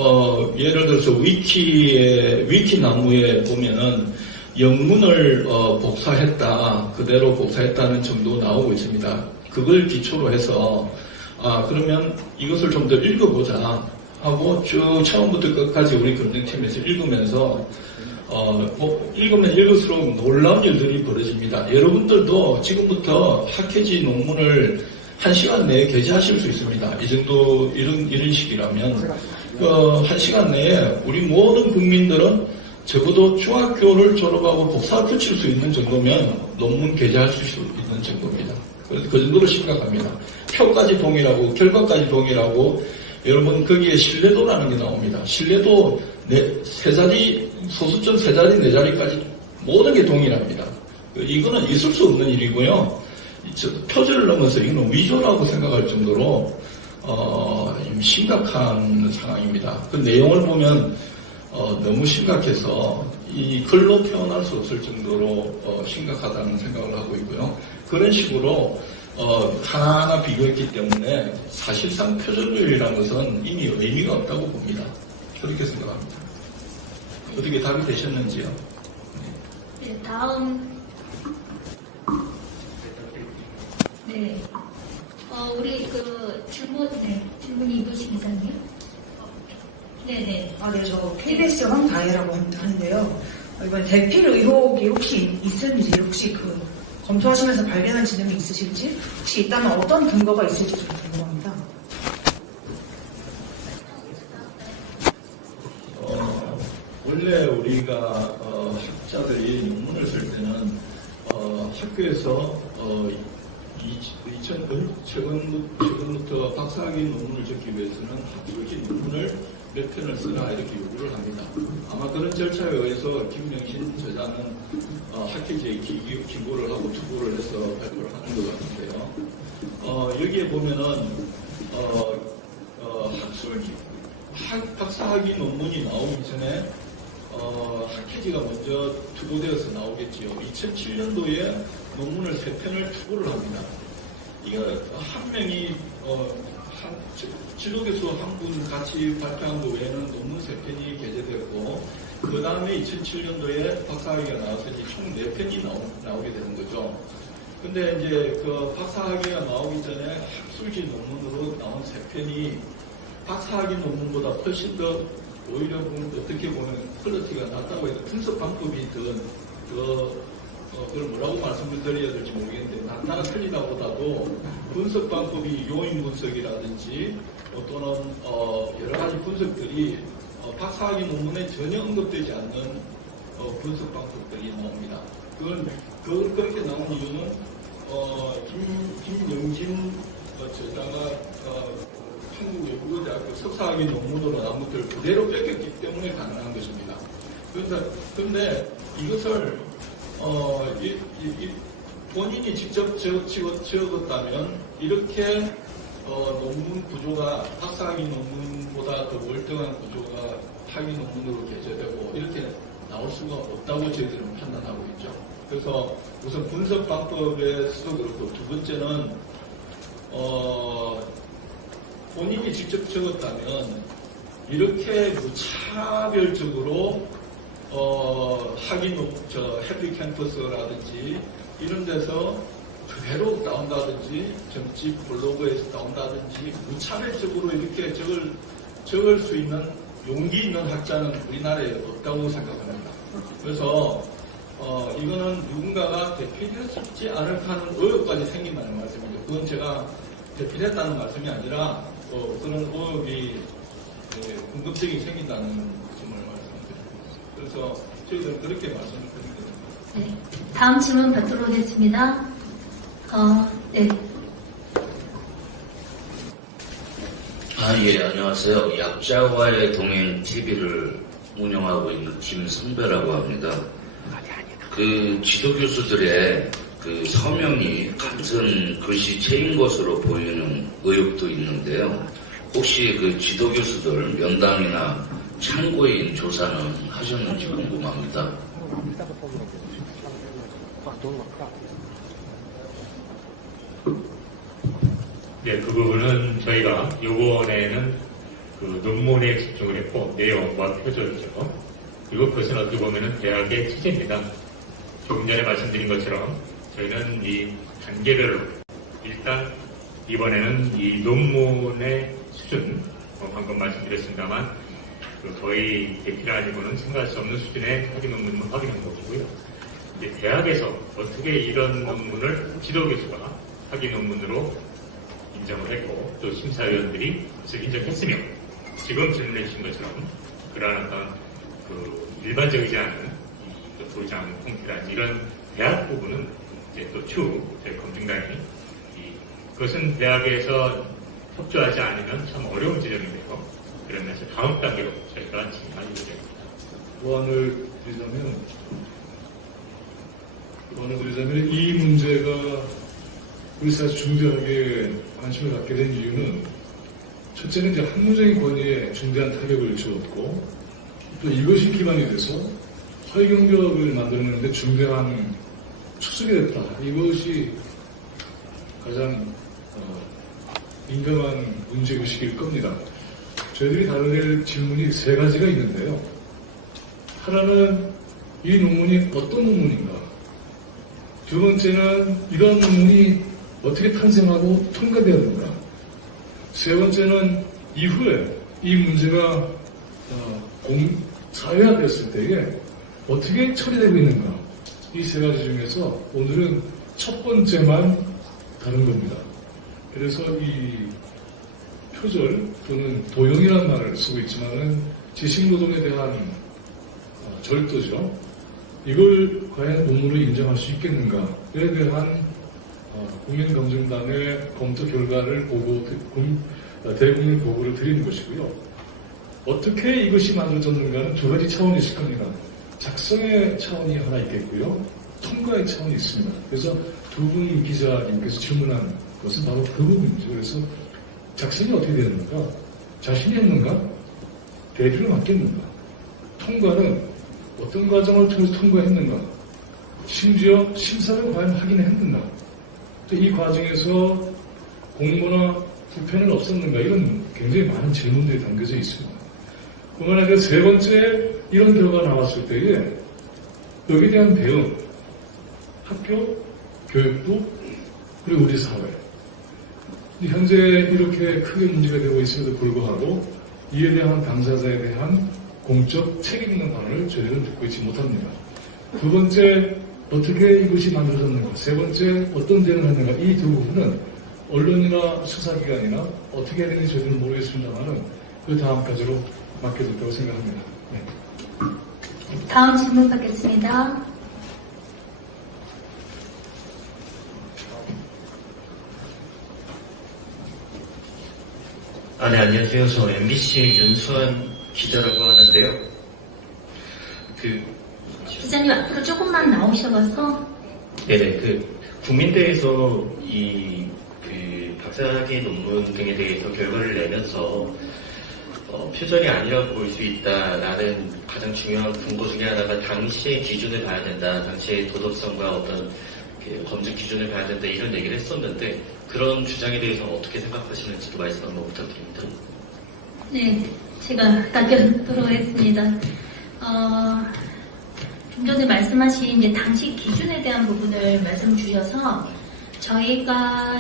예를 들어서 위키 나무에 보면은 영문을 복사했다, 그대로 복사했다는 정도 나오고 있습니다. 그걸 기초로 해서 그러면 이것을 좀 더 읽어보자 하고 쭉 처음부터 끝까지 우리 검증팀에서 읽으면서 읽으면 읽을수록 놀라운 일들이 벌어집니다. 여러분들도 지금부터 학회지 논문을 1시간 내에 게재하실 수 있습니다. 이 정도 이런 식이라면 1시간 내에 우리 모든 국민들은 적어도 중학교를 졸업하고 복사 붙일 수 있는 정도면 논문 게재할 수 있는 정도입니다. 그래서 그 정도로 심각합니다. 표까지 동일하고 결과까지 동일하고 여러분 거기에 신뢰도라는 게 나옵니다. 신뢰도 소수점 3자리 4자리까지 모든 게 동일합니다. 이거는 있을 수 없는 일이고요. 표절을 넘어서 이거는 위조라고 생각할 정도로 심각한 상황입니다. 그 내용을 보면 너무 심각해서 이 글로 표현할 수 없을 정도로 심각하다는 생각을 하고 있고요. 그런 식으로 하나하나 비교했기 때문에 사실상 표절률이라는 것은 이미 의미가 없다고 봅니다. 그렇게 생각합니다. 어떻게 답이 되셨는지요? 네, 다음. 네. 우리 질문 이부식 기자님. 네네. 네, 저 KBS 황다혜라고 하는데요. 이번 대필 의혹이 혹시 있는지, 혹시 검토하시면서 발견한 지점이 있으실지, 혹시 있다면 어떤 근거가 있을지 좀 궁금합니다. 원래 우리가 학자들이 논문을 쓸 때는 학교에서 최근부터 박사학위 논문을 적기 위해서는 학술지 논문을 몇 편을 쓰라 이렇게 요구를 합니다. 아마 그런 절차에 의해서 김명신 저자는 학회지에 기고를 하고 투고를 해서 발표를 하는 것 같은데요. 여기에 보면은 박사학위 논문이 나오기 전에 학회지가 먼저 투고되어서 나오겠지요. 2007년도에 논문을 3편을 투고를 합니다. 이거 한 명이 지도교수 한 분 같이 발표한 거 외에는 논문 3편이 게재되었고 그 다음에 2007년도에 박사학위가 나와서 이제 총 4편이 나오게 되는 거죠. 근데 이제 그 박사학위가 나오기 전에 학술지 논문으로 나온 3편이 박사학위 논문보다 훨씬 더 오히려 어떻게 보면 퀄리티가 낮다고 해서 분석 방법이 그걸 뭐라고 말씀을 드려야 될지 모르겠는데 낮다나 틀리다보다도 분석 방법이 요인 분석이라든지 또는 여러 가지 분석들이 박사학위 논문에 전혀 언급되지 않는 분석 방법들이 나옵니다. 그걸 그렇게 나온 이유는 김영진 저자가 한국외국어대학교 석사학위 논문으로 나온 것들을 그대로 뺏겼기 때문에 가능한 것입니다. 그런데 이것을 본인이 직접 지었다면 이렇게 논문 구조가 박사학위 논문보다 더 월등한 구조가 학위 논문으로 게재되고 이렇게 나올 수가 없다고 저희들은 판단하고 있죠. 그래서 우선 분석 방법에서 그렇고 두 번째는 본인이 직접 적었다면 이렇게 무차별적으로 해피 캠퍼스라든지 이런 데서 그대로 나온다든지 정치 블로그에서 나온다든지 무차별적으로 이렇게 적을 수 있는 용기 있는 학자는 우리나라에 없다고 생각합니다. 그래서 이거는 누군가가 대필했지 않을까 하는 의혹까지 생긴다는 말씀이죠. 그건 제가 대필했다는 말씀이 아니라 그런 의혹이 궁금증이 생긴다는 점을 말씀드립니다. 그래서 저희들은 그렇게 말씀을 드린 겁니다. 네. 다음 질문 받도록 하겠습니다. 네. 예, 안녕하세요. 약자와의 동행 TV를 운영하고 있는 김선배라고 합니다. 그 지도교수들의 그 서명이 같은 글씨체인 것으로 보이는 의혹도 있는데요. 혹시 그 지도교수들 면담이나 참고인 조사는 하셨는지 궁금합니다. 네, 그 부분은 저희가 요번에는 그 논문에 집중을 했고 내용과 표절이죠. 그리고 그것은 어떻게 보면은 대학의 취재입니다. 조금 전에 말씀드린 것처럼 저희는 이 단계별로 일단 이번에는 이 논문의 수준, 방금 말씀드렸습니다만 거의 대피를 아니고는 생각할 수 없는 수준의 학위 논문을 확인한 것이고요. 이제 대학에서 어떻게 이런 논문을 지도교수가 학위 논문으로 인정을 했고 또 심사위원들이 그것을 인정했으며 지금 질문해 주신 것처럼 그러한 어떤 그 일반적이지 않은 도장, 콩피라든지 이런 대학 부분은 이제 또 추후 저희 검증단이 그것은 대학에서 협조하지 않으면 참 어려운 지점인데요. 그러면서 다음 단계로 저희가 진행할 예정입니다. 보완을 드리자면 이 문제가 우리 사회 중대하게 관심을 갖게 된 이유는 첫째는 이제 학문적인 권위에 중대한 타격을 주었고 또 이것이 기반이 돼서 사회 경력을 만들어내는데 중대한 추측이 됐다. 이것이 가장 민감한 문제의식일 겁니다. 저희들이 다룰 질문이 세 가지가 있는데요. 하나는 이 논문이 어떤 논문인가? 두 번째는 이러한 논문이 어떻게 탄생하고 통과되었는가? 세 번째는 이후에 이 문제가 사회화됐을 때에 어떻게 처리되고 있는가? 이 세 가지 중에서 오늘은 첫 번째만 다룬 겁니다. 그래서 이 표절 또는 도용이라는 말을 쓰고 있지만은 지식노동에 대한 절도죠. 이걸 과연 논문으로 인정할 수 있겠는가에 대한 국민검증단의 검토 결과를 대국민 보고를 드리는 것이고요. 어떻게 이것이 만들어졌는가는 두 가지 차원이 있을 겁니다. 작성의 차원이 하나 있겠고요. 통과의 차원이 있습니다. 그래서 두 분 기자님께서 질문한 것은 바로 그 부분이죠. 그래서 작성이 어떻게 되었는가? 자신이 했는가? 대리를 맡겼는가? 통과는 어떤 과정을 통해서 통과했는가? 심지어 심사를 과연 하긴 했는가? 이 과정에서 공모나 불편은 없었는가? 이런 굉장히 많은 질문들이 담겨져 있습니다. 그만하게 세 번째 이런 결과가 나왔을 때에 여기에 대한 대응, 학교, 교육부, 그리고 우리 사회. 현재 이렇게 크게 문제가 되고 있음에도 불구하고 이에 대한 당사자에 대한 공적 책임 있는 반응을 저희는 듣고 있지 못합니다. 두 번째, 어떻게 이것이 만들어졌는가? 세 번째, 어떤 대응을 했는가? 이 두 부분은 언론이나 수사기관이나 어떻게 해야 되는지 저희는 모르겠습니다만은 그 다음까지로 맡겨둘다고 생각합니다. 네. 다음 질문 받겠습니다. 네, 안녕하세요. 저 MBC 윤수환 기자라고 하는데요. 기자님 앞으로 조금만 나오셔서. 네네, 국민대에서 박사학위 논문 등에 대해서 결과를 내면서 표절이 아니라고 볼 수 있다라는 가장 중요한 근거 중에 하나가 당시의 기준을 봐야 된다. 당시의 도덕성과 어떤 검증 기준을 봐야 된다. 이런 얘기를 했었는데 그런 주장에 대해서는 어떻게 생각하시는지도 말씀 한번 부탁드립니다. 네, 제가 답변하도록 하겠습니다. 좀 전에 말씀하신 이제 당시 기준에 대한 부분을 말씀 주셔서 저희가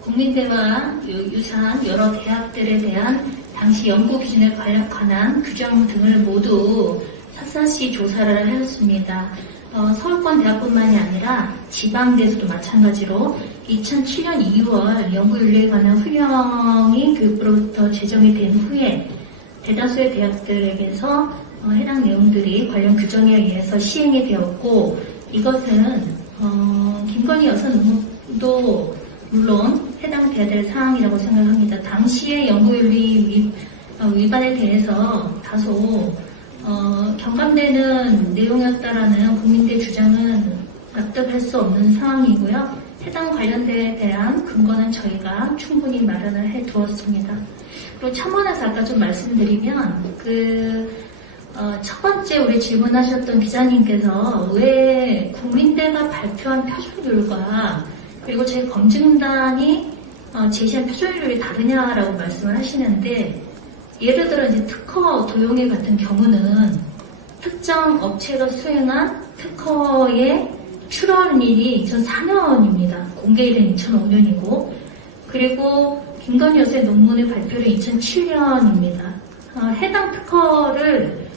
국민대와 유사한 여러 대학들에 대한 당시 연구 기준에 관한 규정 등을 모두 샅샅이 조사를 하였습니다. 서울권 대학뿐만이 아니라 지방대에서도 마찬가지로 2007년 2월 연구윤리에 관한 훈령이 교육부로부터 제정이 된 후에 대다수의 대학들에게서 해당 내용들이 관련 규정에 의해서 시행이 되었고 이것은 김건희 여사 논문도 물론 해당돼야 될 사항이라고 생각합니다. 당시의 연구윤리 위반에 대해서 다소 경감되는 내용이었다라는 국민대 주장은 납득할 수 없는 상황이고요. 해당 관련대에 대한 근거는 저희가 충분히 마련을 해두었습니다. 그리고 첨언해서 아까 좀 말씀드리면 첫 번째 우리 질문하셨던 기자님께서 왜 국민대가 발표한 표준율과 그리고 제 검증단이 제시한 표준율이 다르냐라고 말씀을 하시는데 예를 들어 이제 특허 도용에 같은 경우는 특정 업체가 수행한 특허의 출원일이 2004년입니다. 공개일은 2005년이고 그리고 김건희 여사의 논문의 발표는 2007년입니다. 해당 특허를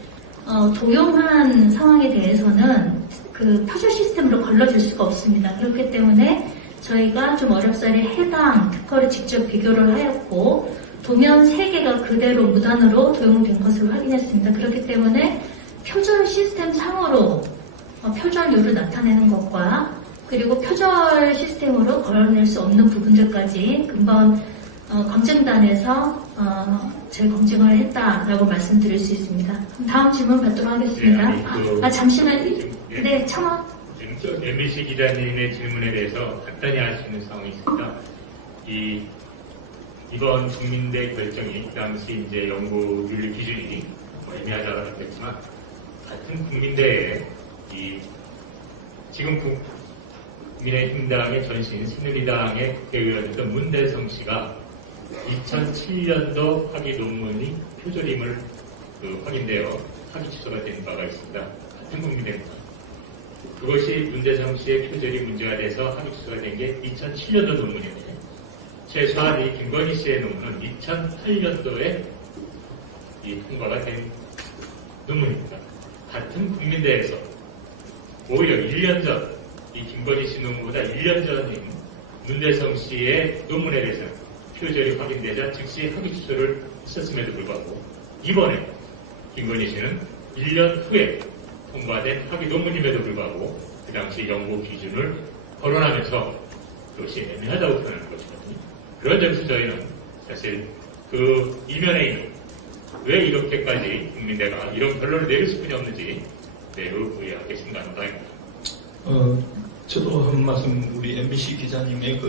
도용한 상황에 대해서는 그 표준 시스템으로 걸러줄 수가 없습니다. 그렇기 때문에 저희가 좀 어렵사리 해당 특허를 직접 비교를 하였고 도면 3개가 그대로 무단으로 도용된 것을 확인했습니다. 그렇기 때문에 표절 시스템 상으로 표절률을 나타내는 것과 그리고 표절 시스템으로 걸어낼 수 없는 부분들까지 금방 검증단에서 재검증을 했다라고 말씀드릴 수 있습니다. 다음 질문 받도록 하겠습니다. 잠시만. 네, 첨언. 지금 MBC 기자님의 질문에 대해서 간단히 알 수 있는 상황이 있습니다. 이번 국민대 결정이 그 당시 이제 연구 윤리 기준이 애매하다고 했지만 같은 국민대에 지금 국민의힘당의 전신 새누리당의 국회의원이었던 문대성 씨가 2007년도 학위 논문이 표절임을 확인되어 학위 취소가 된 바가 있습니다. 같은 국민대입니다. 그것이 문대성 씨의 표절이 문제가 돼서 학위 취소가 된 게 2007년도 논문인데 최소한 이 김건희 씨의 논문은 2008년도에 통과가 된 논문입니다. 같은 국민대에서 오히려 1년 전, 이 김건희 씨 논문보다 1년 전인 문대성 씨의 논문에 대해서 표절이 확인되자 즉시 학위 취소를 했었음에도 불구하고 이번에 김건희 씨는 1년 후에 통과된 학위 논문임에도 불구하고 그 당시 연구 기준을 거론하면서 그것이 애매하다고 표현하는 것이거든요. 그런 점에서 저희는 사실 그 이면에 있는 왜 이렇게까지 국민대가 이런 결론을 내릴 수뿐이 없는지 매우 의아하게 생각하는 바입니다. 저도 한 말씀 우리 MBC 기자님의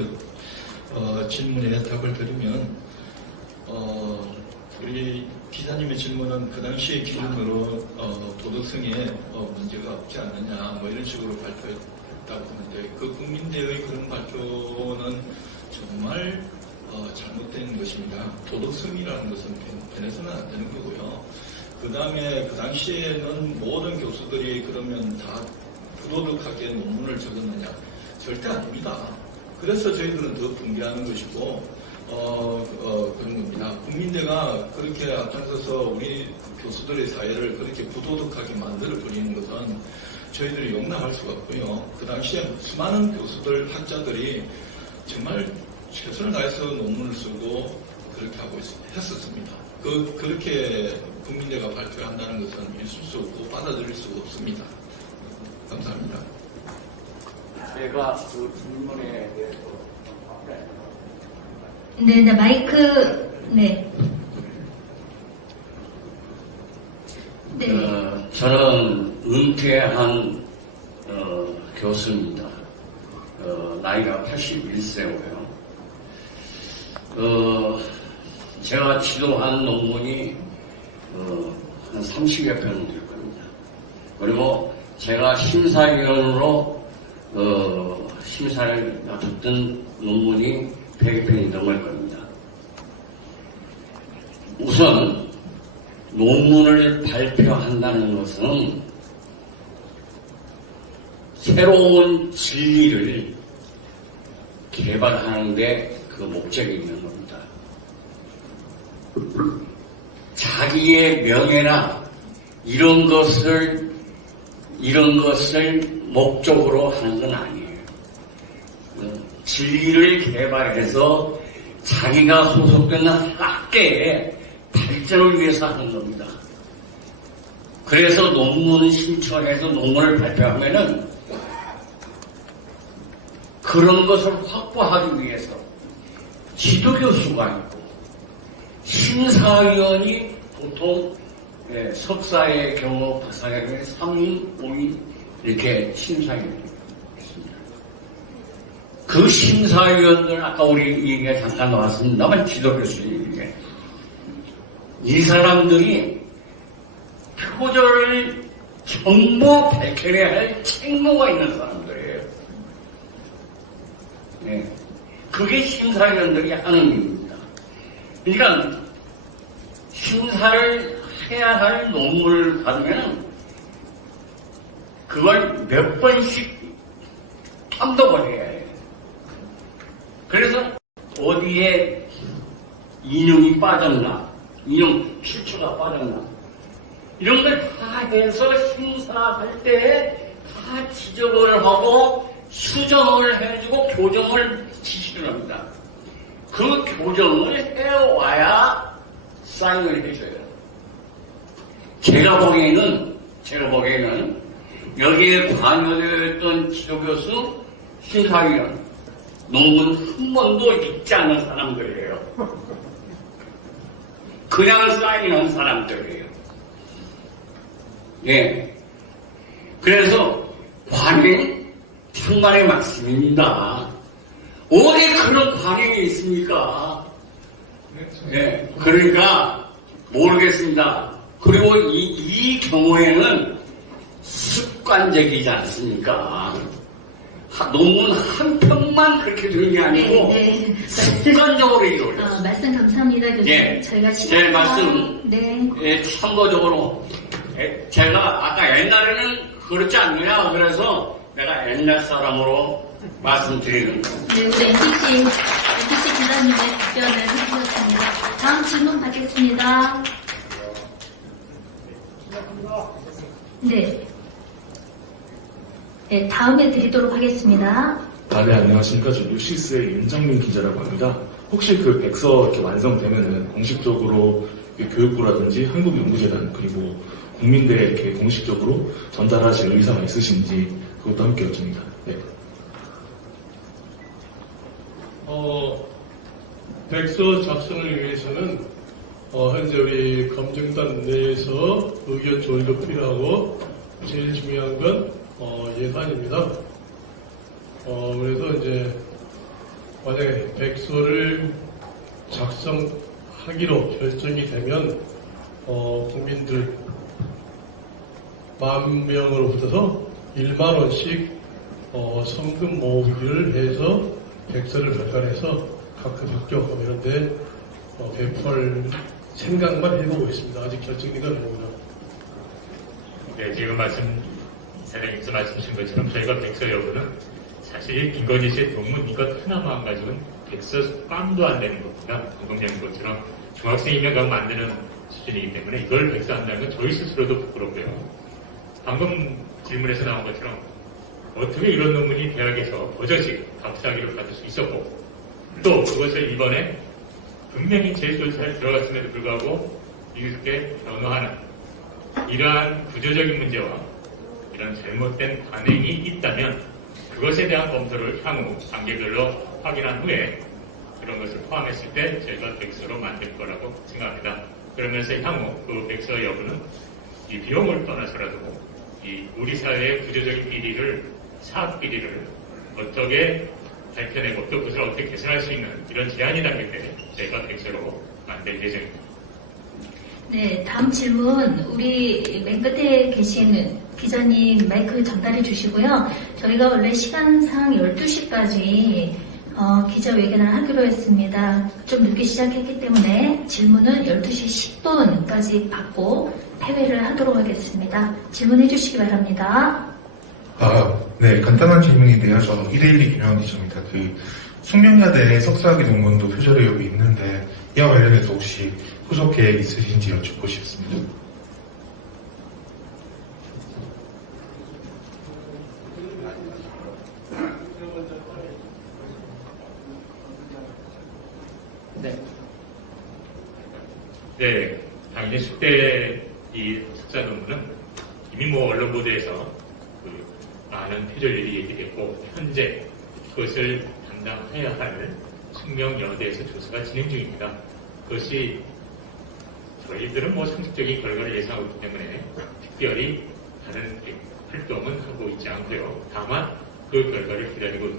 질문에 답을 드리면 우리 기자님의 질문은 그 당시의 기준으로 도덕성에 문제가 없지 않느냐 이런 식으로 발표했다고 하는데 그 국민대의 그런 발표는 정말 잘못된 것입니다. 도덕성이라는 것은 변해서는 안 되는 거고요. 그 다음에 그 당시에는 모든 교수들이 그러면 다 부도덕하게 논문을 적었느냐? 절대 아닙니다. 그래서 저희들은 더 붕괴하는 것이고 그런 겁니다. 국민대가 그렇게 앞장서서 우리 교수들의 사회를 그렇게 부도덕하게 만들어 버리는 것은 저희들이 용납할 수가 없고요. 그 당시에 수많은 교수들, 학자들이 정말 최선을 다해서 논문을 쓰고 그렇게 하고 했었습니다. 그렇게 국민대가 발표한다는 것은 있을 수 없고 받아들일 수가 없습니다. 감사합니다. 제가 그 질문에 대해서 네, 마이크, 네. 저는 은퇴한 교수입니다. 나이가 81세고요. 제가 지도한 논문이 한 30여 편은 될 겁니다. 그리고 제가 심사위원으로 심사를 맡았던 논문이 100편이 넘을 겁니다. 우선 논문을 발표한다는 것은 새로운 진리를 개발하는 데 그 목적이 있는 겁니다. 자기의 명예나 이런 것을 목적으로 하는 건 아니에요. 진리를 개발해서 자기가 소속된 학계의 발전을 위해서 하는 겁니다. 그래서 논문 신청해서 논문을 발표하면은 그런 것을 확보하기 위해서 지도교수가 있고 심사위원이 보통 석사의 경우, 박사의 경우 3인, 5인 이렇게 심사위원이 있습니다. 그 심사위원들 아까 우리 얘기가 잠깐 나왔습니다만 지도교수님에게 이 사람들이 표절을 전부 밝혀내야 할 책무가 있는 사람들이에요. 네. 그게 심사위원들이 하는 일입니다. 그러니까 심사를 해야 할 논문을 받으면 그걸 몇 번씩 탐독을 해야 해요. 그래서 어디에 인용이 빠졌나, 인용 출처가 빠졌나 이런 걸 다 해서 심사할 때 다 지적을 하고 수정을 해주고 교정을 지시를 합니다. 그 교정을 해와야 사인을 해줘요. 제가 보기에는 여기에 관여되었던 지도교수, 심사위원, 논문 한 번도 읽지 않은 사람들이에요. 그냥 사인한 사람들이에요. 예. 그래서 관행 천만의 말씀입니다. 어디 그런 관행이 있습니까? 예. 그러니까 모르겠습니다. 그리고 이 경우에는 습관적이지 않습니까? 논문 한 편만 그렇게 되는 게 아니고 습관적으로 이루어져요. 말씀 감사합니다, 교수님. 예. 저희가 제 말씀 참고적으로 제가 아까 옛날에는 그렇지 않느냐 그래서 내가 옛날 사람으로 말씀드리는 거예요. 네, 우리 NTC 기자님의 답변을 해주셨습니다. 다음 질문 받겠습니다. 네, 다음에 드리도록 하겠습니다. 네, 안녕하십니까. 저 뉴시스의 윤정민 기자라고 합니다. 혹시 그 백서 이렇게 완성되면은 공식적으로 교육부라든지 한국연구재단 그리고 국민들에 이렇게 공식적으로 전달하실 의사가 있으신지 그것도 함께 여쭙니다. 네. 백서 작성을 위해서는 현재 우리 검증단 내에서 의견 조율도 필요하고 제일 중요한 건 예산입니다. 그래서 이제 만약에 백서를 작성하기로 결정이 되면 국민들 10,000명으로부터 10,000원씩 성금 모으기를 해서 백서를 발간해서 각 학교 이런 데 배포할 생각만 해보고 있습니다. 아직 결정된 건 아닙니다. 네, 지금 사장님께서 말씀 주신 것처럼 저희가 백서 여부는 사실 김건희 씨의 논문 이것 하나만 가지고는 백서 꽝도 안 되는 겁니다. 방금 얘기한 것처럼 중학생이면 그거 만드는 수준이기 때문에 이걸 백서한다는 건 저희 스스로도 부끄럽고요. 방금 질문에서 나온 것처럼 어떻게 이런 논문이 대학에서 버젓이 박사학위를 받을 수 있었고 또 그것을 이번에 분명히 제조사에 들어갔음에도 불구하고 이렇게 변호하는 이러한 구조적인 문제와 이런 잘못된 관행이 있다면 그것에 대한 검토를 향후 단계별로 확인한 후에 그런 것을 포함했을 때 저희가 백서로 만들 거라고 생각합니다. 그러면서 향후 그 백서 여부는 이 비용을 떠나서라도 이 우리 사회의 구조적인 비리를, 사업 비리를 어떻게 밝혀내고 또 그것을 어떻게 개선할 수 있는 이런 제안이 담길 때 저희가 백서로 만들 예정입니다. 네, 다음 질문 우리 맨 끝에 계신 기자님 마이크 전달해 주시고요. 저희가 원래 시간상 12시까지 기자회견을 하기로 했습니다. 좀 늦게 시작했기 때문에 질문은 12시 10분까지 받고 폐회를 하도록 하겠습니다. 질문해 주시기 바랍니다. 네, 간단한 질문인데요. 저 112 김영환 기자입니다. 숙명여대 석사학위 논문도 표절 의혹이 있는데 이와 관련해서 혹시 후속 계획 있으신지 여쭙고 싶습니다. 네, 당연히 10대 이 학자 논문은 이미 뭐 언론 보도에서 그 많은 표절일이 얘기됐고 현재 그것을 담당해야 할 숙명여대에서 조사가 진행 중입니다. 그것이 저희들은 뭐 상식적인 결과를 예상하고 있기 때문에 특별히 다른 활동은 하고 있지 않고요. 다만 그 결과를 기다리고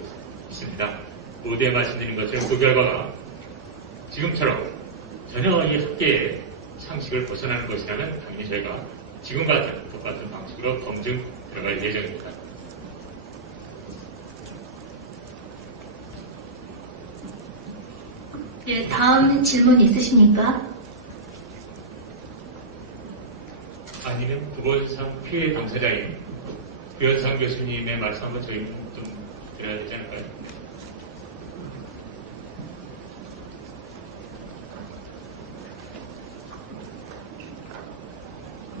있습니다. 모두에 말씀드린 것처럼 그 결과가 지금처럼 전혀 이 학계의 상식을 벗어나는 것이라면 당연히 저희가 지금 같은 똑같은 방식으로 검증 들어갈 예정입니다. 예, 다음 질문 있으십니까? 아니면 구본상 피해 당사자인 유현상 교수님의 말씀 한번 저희 좀 드려야 되지 않을까요?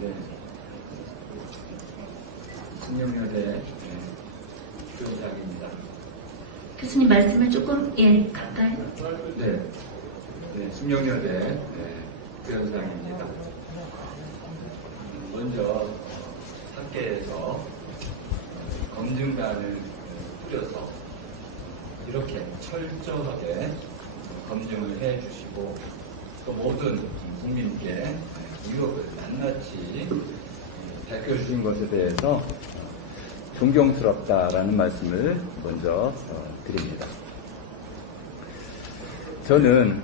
네. 숙명여대 교장입니다. 교수님 말씀을 조금 가까이. 네. 네, 숙명여대 교장입니다. 먼저 학계에서 검증단을 꾸려서 이렇게 철저하게 검증을 해주시고 또 모든 국민께 의혹을 낱낱이 밝혀주신 것에 대해서 존경스럽다라는 말씀을 먼저 드립니다. 저는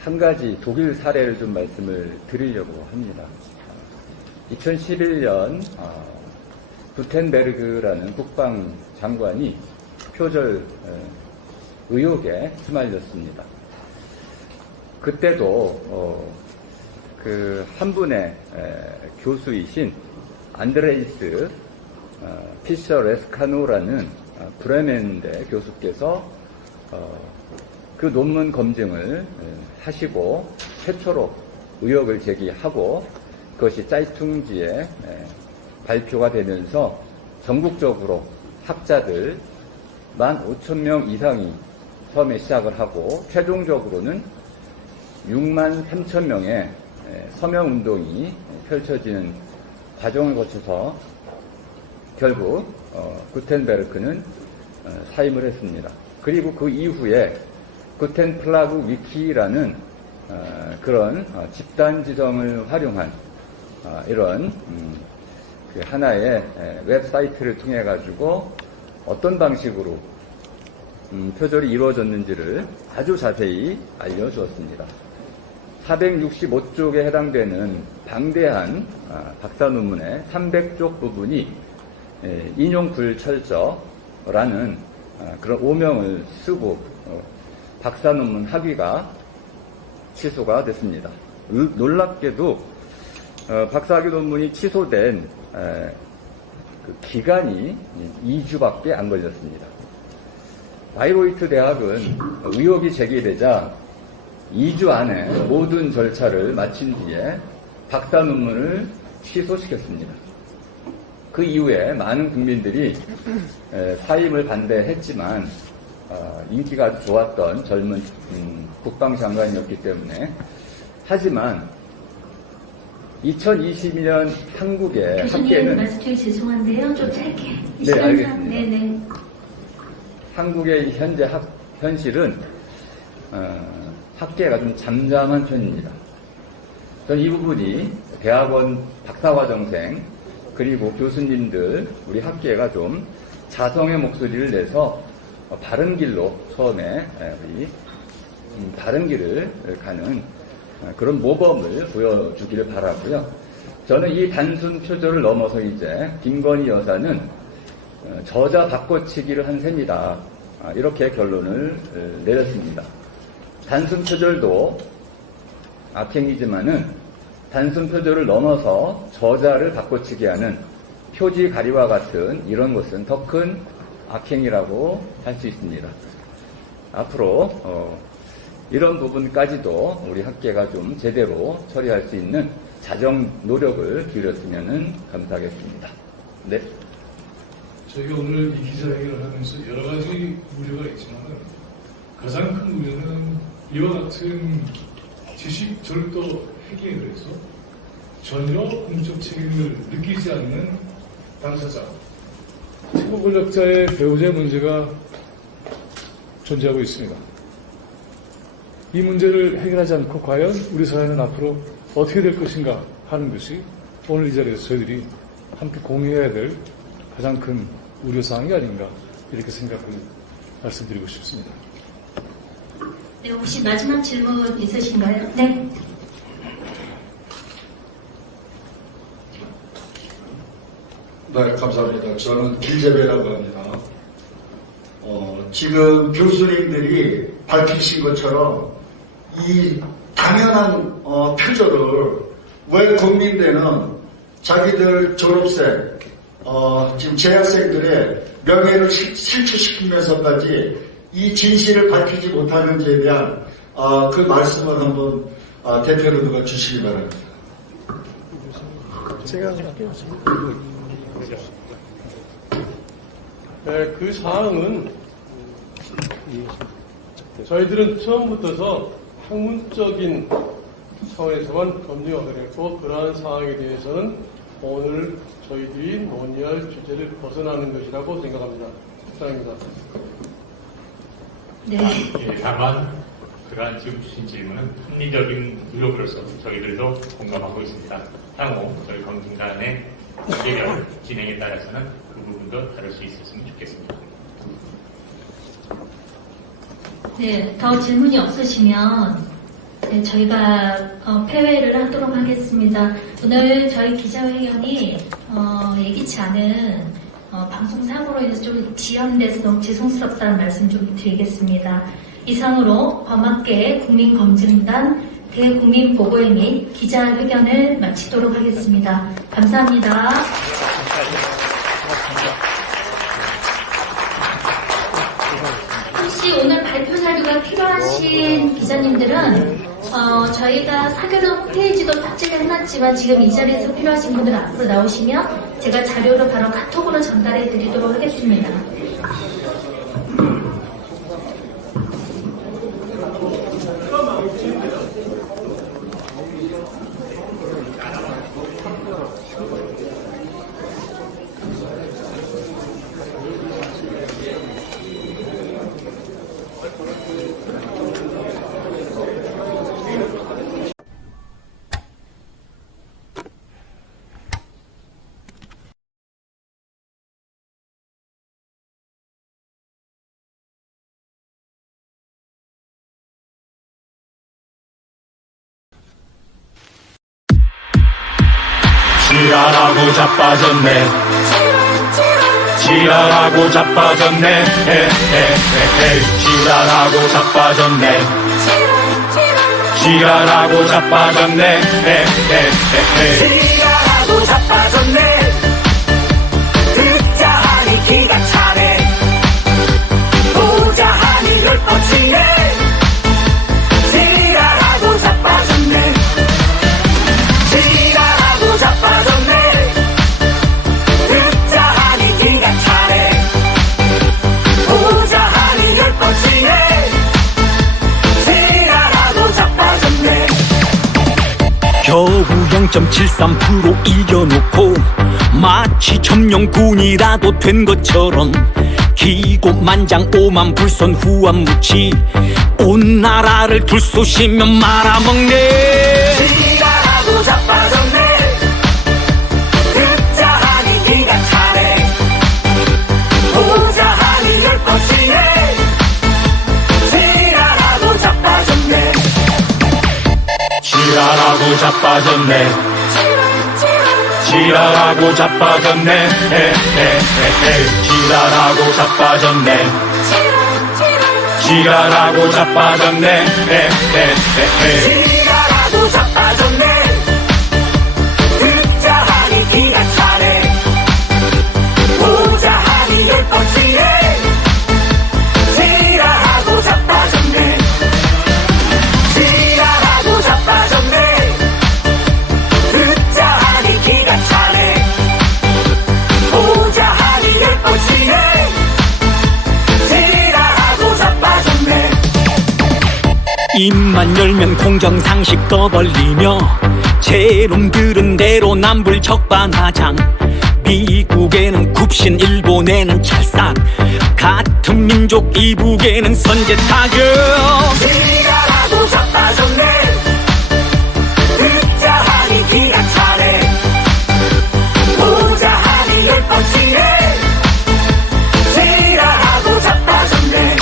한 가지 독일 사례를 좀 말씀을 드리려고 합니다. 2011년 구텐베르그라는 국방장관이 표절 의혹에 휘말렸습니다. 그때도 그 한 분의 교수이신 안드레이스 피셔 레스카노라는 브레멘대 교수께서 그 논문 검증을 하시고 최초로 의혹을 제기하고 그것이 짜이퉁지에 발표가 되면서 전국적으로 학자들 15,000명 이상이 처음에 시작을 하고 최종적으로는 63,000명의 서명운동이 펼쳐지는 과정을 거쳐서 결국 구텐베르크는 사임을 했습니다. 그리고 그 이후에 구텐플라그 위키라는 그런 집단 지성을 활용한 이런 그 하나의 웹사이트를 통해 가지고 어떤 방식으로 표절이 이루어졌는지를 아주 자세히 알려주었습니다. 465쪽에 해당되는 방대한 박사 논문의 300쪽 부분이 인용 불철저라는 그런 오명을 쓰고 박사 논문 학위가 취소가 됐습니다. 놀랍게도 박사학위 논문이 취소된 그 기간이 2주밖에 안 걸렸습니다. 바이로이트 대학은 의혹이 제기되자 2주 안에 모든 절차를 마친 뒤에 박사 논문을 취소시켰습니다. 그 이후에 많은 국민들이 사임을 반대했지만 인기가 아주 좋았던 젊은 국방장관이었기 때문에 하지만 2022년 한국의 학계는 말씀 중에 죄송한데요. 좀 짧게. 네, 알겠습니다. 네네. 한국의 현재 현실은 학계가 좀 잠잠한 편입니다. 저는 이 부분이 대학원 박사과정생 그리고 교수님들 우리 학계가 좀 자성의 목소리를 내서 바른 길로 처음에 우리 바른 길을 가는 그런 모범을 보여주기를 바라고요. 저는 이 단순 표절을 넘어서 이제 김건희 여사는 저자 바꿔치기를 한 셈이다. 이렇게 결론을 내렸습니다. 단순 표절도 악행이지만은 단순 표절을 넘어서 저자를 바꿔치기 하는 표지 가리와 같은 이런 것은 더 큰 악행이라고 할 수 있습니다. 앞으로 이런 부분까지도 우리 학계가 좀 제대로 처리할 수 있는 자정 노력을 기울였으면 감사하겠습니다. 네. 저희가 오늘 이 기자회견을 하면서 여러 가지 우려가 있지만 가장 큰 우려는 이와 같은 지식 절도 획기에 의해서 전혀 공적 책임을 느끼지 않는 당사자, 최고 권력자의 배우자 문제가 존재하고 있습니다. 이 문제를 해결하지 않고 과연 우리 사회는 앞으로 어떻게 될 것인가 하는 것이 오늘 이 자리에서 저희들이 함께 공유해야 될 가장 큰 우려사항이 아닌가 이렇게 생각을 말씀드리고 싶습니다. 네, 혹시 마지막 질문 있으신가요? 네. 네, 감사합니다. 저는 길재배라고 합니다. 지금 교수님들이 밝히신 것처럼 이 당연한 표절을 왜 국민대는 자기들 졸업생, 지금 재학생들의 명예를 실추시키면서까지 이 진실을 밝히지 못하는지에 대한 그 말씀을 한번 대표로 누가 주시기 바랍니다. 제가 네, 그 사항은 저희들은 처음부터서 학문적인 차원에서만 검증하게 됐고 그러한 사항에 대해서는 오늘 저희들이 논의할 주제를 벗어나는 것이라고 생각합니다. 이상입니다. 네. 예, 다만 그러한 지금 주신 질문은 합리적인 의혹으로서 저희들도 공감하고 있습니다. 향후 저희 검증단의 개별 진행에 따라서는 그 부분도 다룰 수 있었으면 좋겠습니다. 네, 더 질문이 없으시면 네, 저희가 폐회를 하도록 하겠습니다. 오늘 저희 기자회견이 예기치 않은 방송사고로 인해서 좀 지연돼서 너무 죄송스럽다는 말씀 좀 드리겠습니다. 이상으로 범학계 국민검증단 대국민보고회 및 기자회견을 마치도록 하겠습니다. 감사합니다. 혹시 오늘 발표 자료가 필요하신 기자님들은 저희가 사교동 홈페이지도 탑재를 해놨지만 지금 이 자리에서 필요하신 분들은 앞으로 나오시면 제가 자료를 바로 카톡으로 전달해 드리도록 하겠습니다. 지랄하고 자빠졌네 지랄하고 자빠졌네 지랄하고 자빠졌네 지랄하고 자빠졌네 지랄하고 자빠졌네 듣자 하니 기가 차네 보자 하니 열뻗치네 지랄하고 자빠졌네 지랄하고 자빠졌네 듣자 하니 기가 차네 보자 하니 열뻗치네 지랄하고 자빠졌네 겨우 0.73% 이겨놓고 마치 점령군이라도 된 것처럼 기고만장 오만불선 후한무치 온 나라를 둘쏘시면 말아먹네 지랄하고 자빠졌네 듣자 하니 기가 차네 보자 하니 열뻗치네 지랄하고 자빠졌네 지랄하고 자빠졌네 지랄하고 자빠졌네 지랄하고 자빠졌네 지랄하고 자빠졌네 지랄하고 자빠졌네 듣자 하니 기가 차네 보자 하니 열뻗치네 지랄하고 자빠졌네 지랄하고 자빠졌네 듣자 하니 기가 차네 보자 하니 열뻗치네 지랄하고 자빠졌네 입만 열면 공정상식 떠벌리며 제놈들은 대로 남불적반하장, 미국에는 굽신, 일본에는 찰산, 같은 민족 이북에는 선제타격. 지랄하고 자빠졌네, 듣자 하니 기가 차네, 보자 하니 10번치네, 지랄하고 자빠졌네.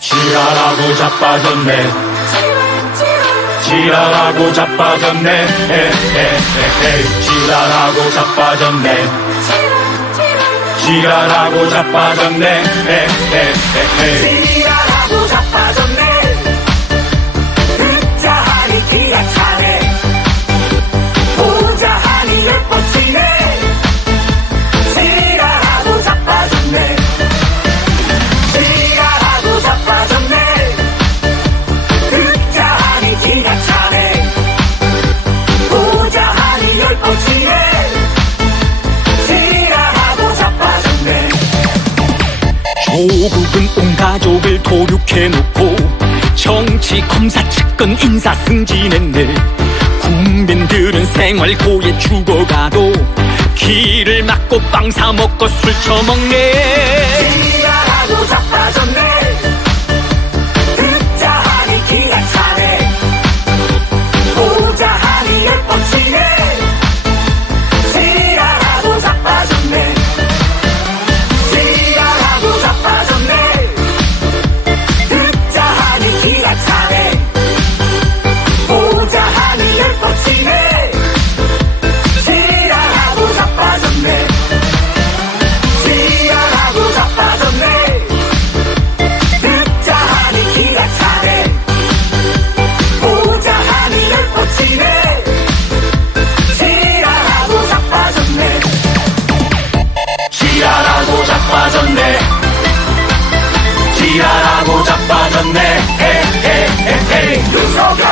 지랄하고 자빠졌네. 지랄하고 자빠졌네. 지랄하고 자빠졌네. 지랄하고 자빠졌네. 지랄하고 자빠졌네, 듣자 하니 기가 차네, 보자 하니 10번치네, 지랄하고 자빠졌네. 지랄하고 자빠졌네, 듣자 하니 기가 차네, 보자 하니 10번치네, 지랄하고 자빠졌네. 조국은 온 가족을 도륙해놓고 정치 검사 측근 인사 승진했네. 국민들은 생활고에 죽어가도 길을 막고 빵 사먹고 술 처먹네. 지랄하고 자빠졌네, 듣자 하니 기가 차네, 보자 하니 10번치네, 지랄하고 자빠졌네. 지랄하고 자빠졌네, 듣자 하니 기가 차네, 보자 하니 10번치네, 지랄하고 자빠졌네. 지랄하고 자빠졌네, 듣자 하니 기가 차네, 보자 하니 10번치네, 지랄하고 자빠졌네. 지랄하고 자빠졌네. 지랄하고 자빠졌네. 윤석열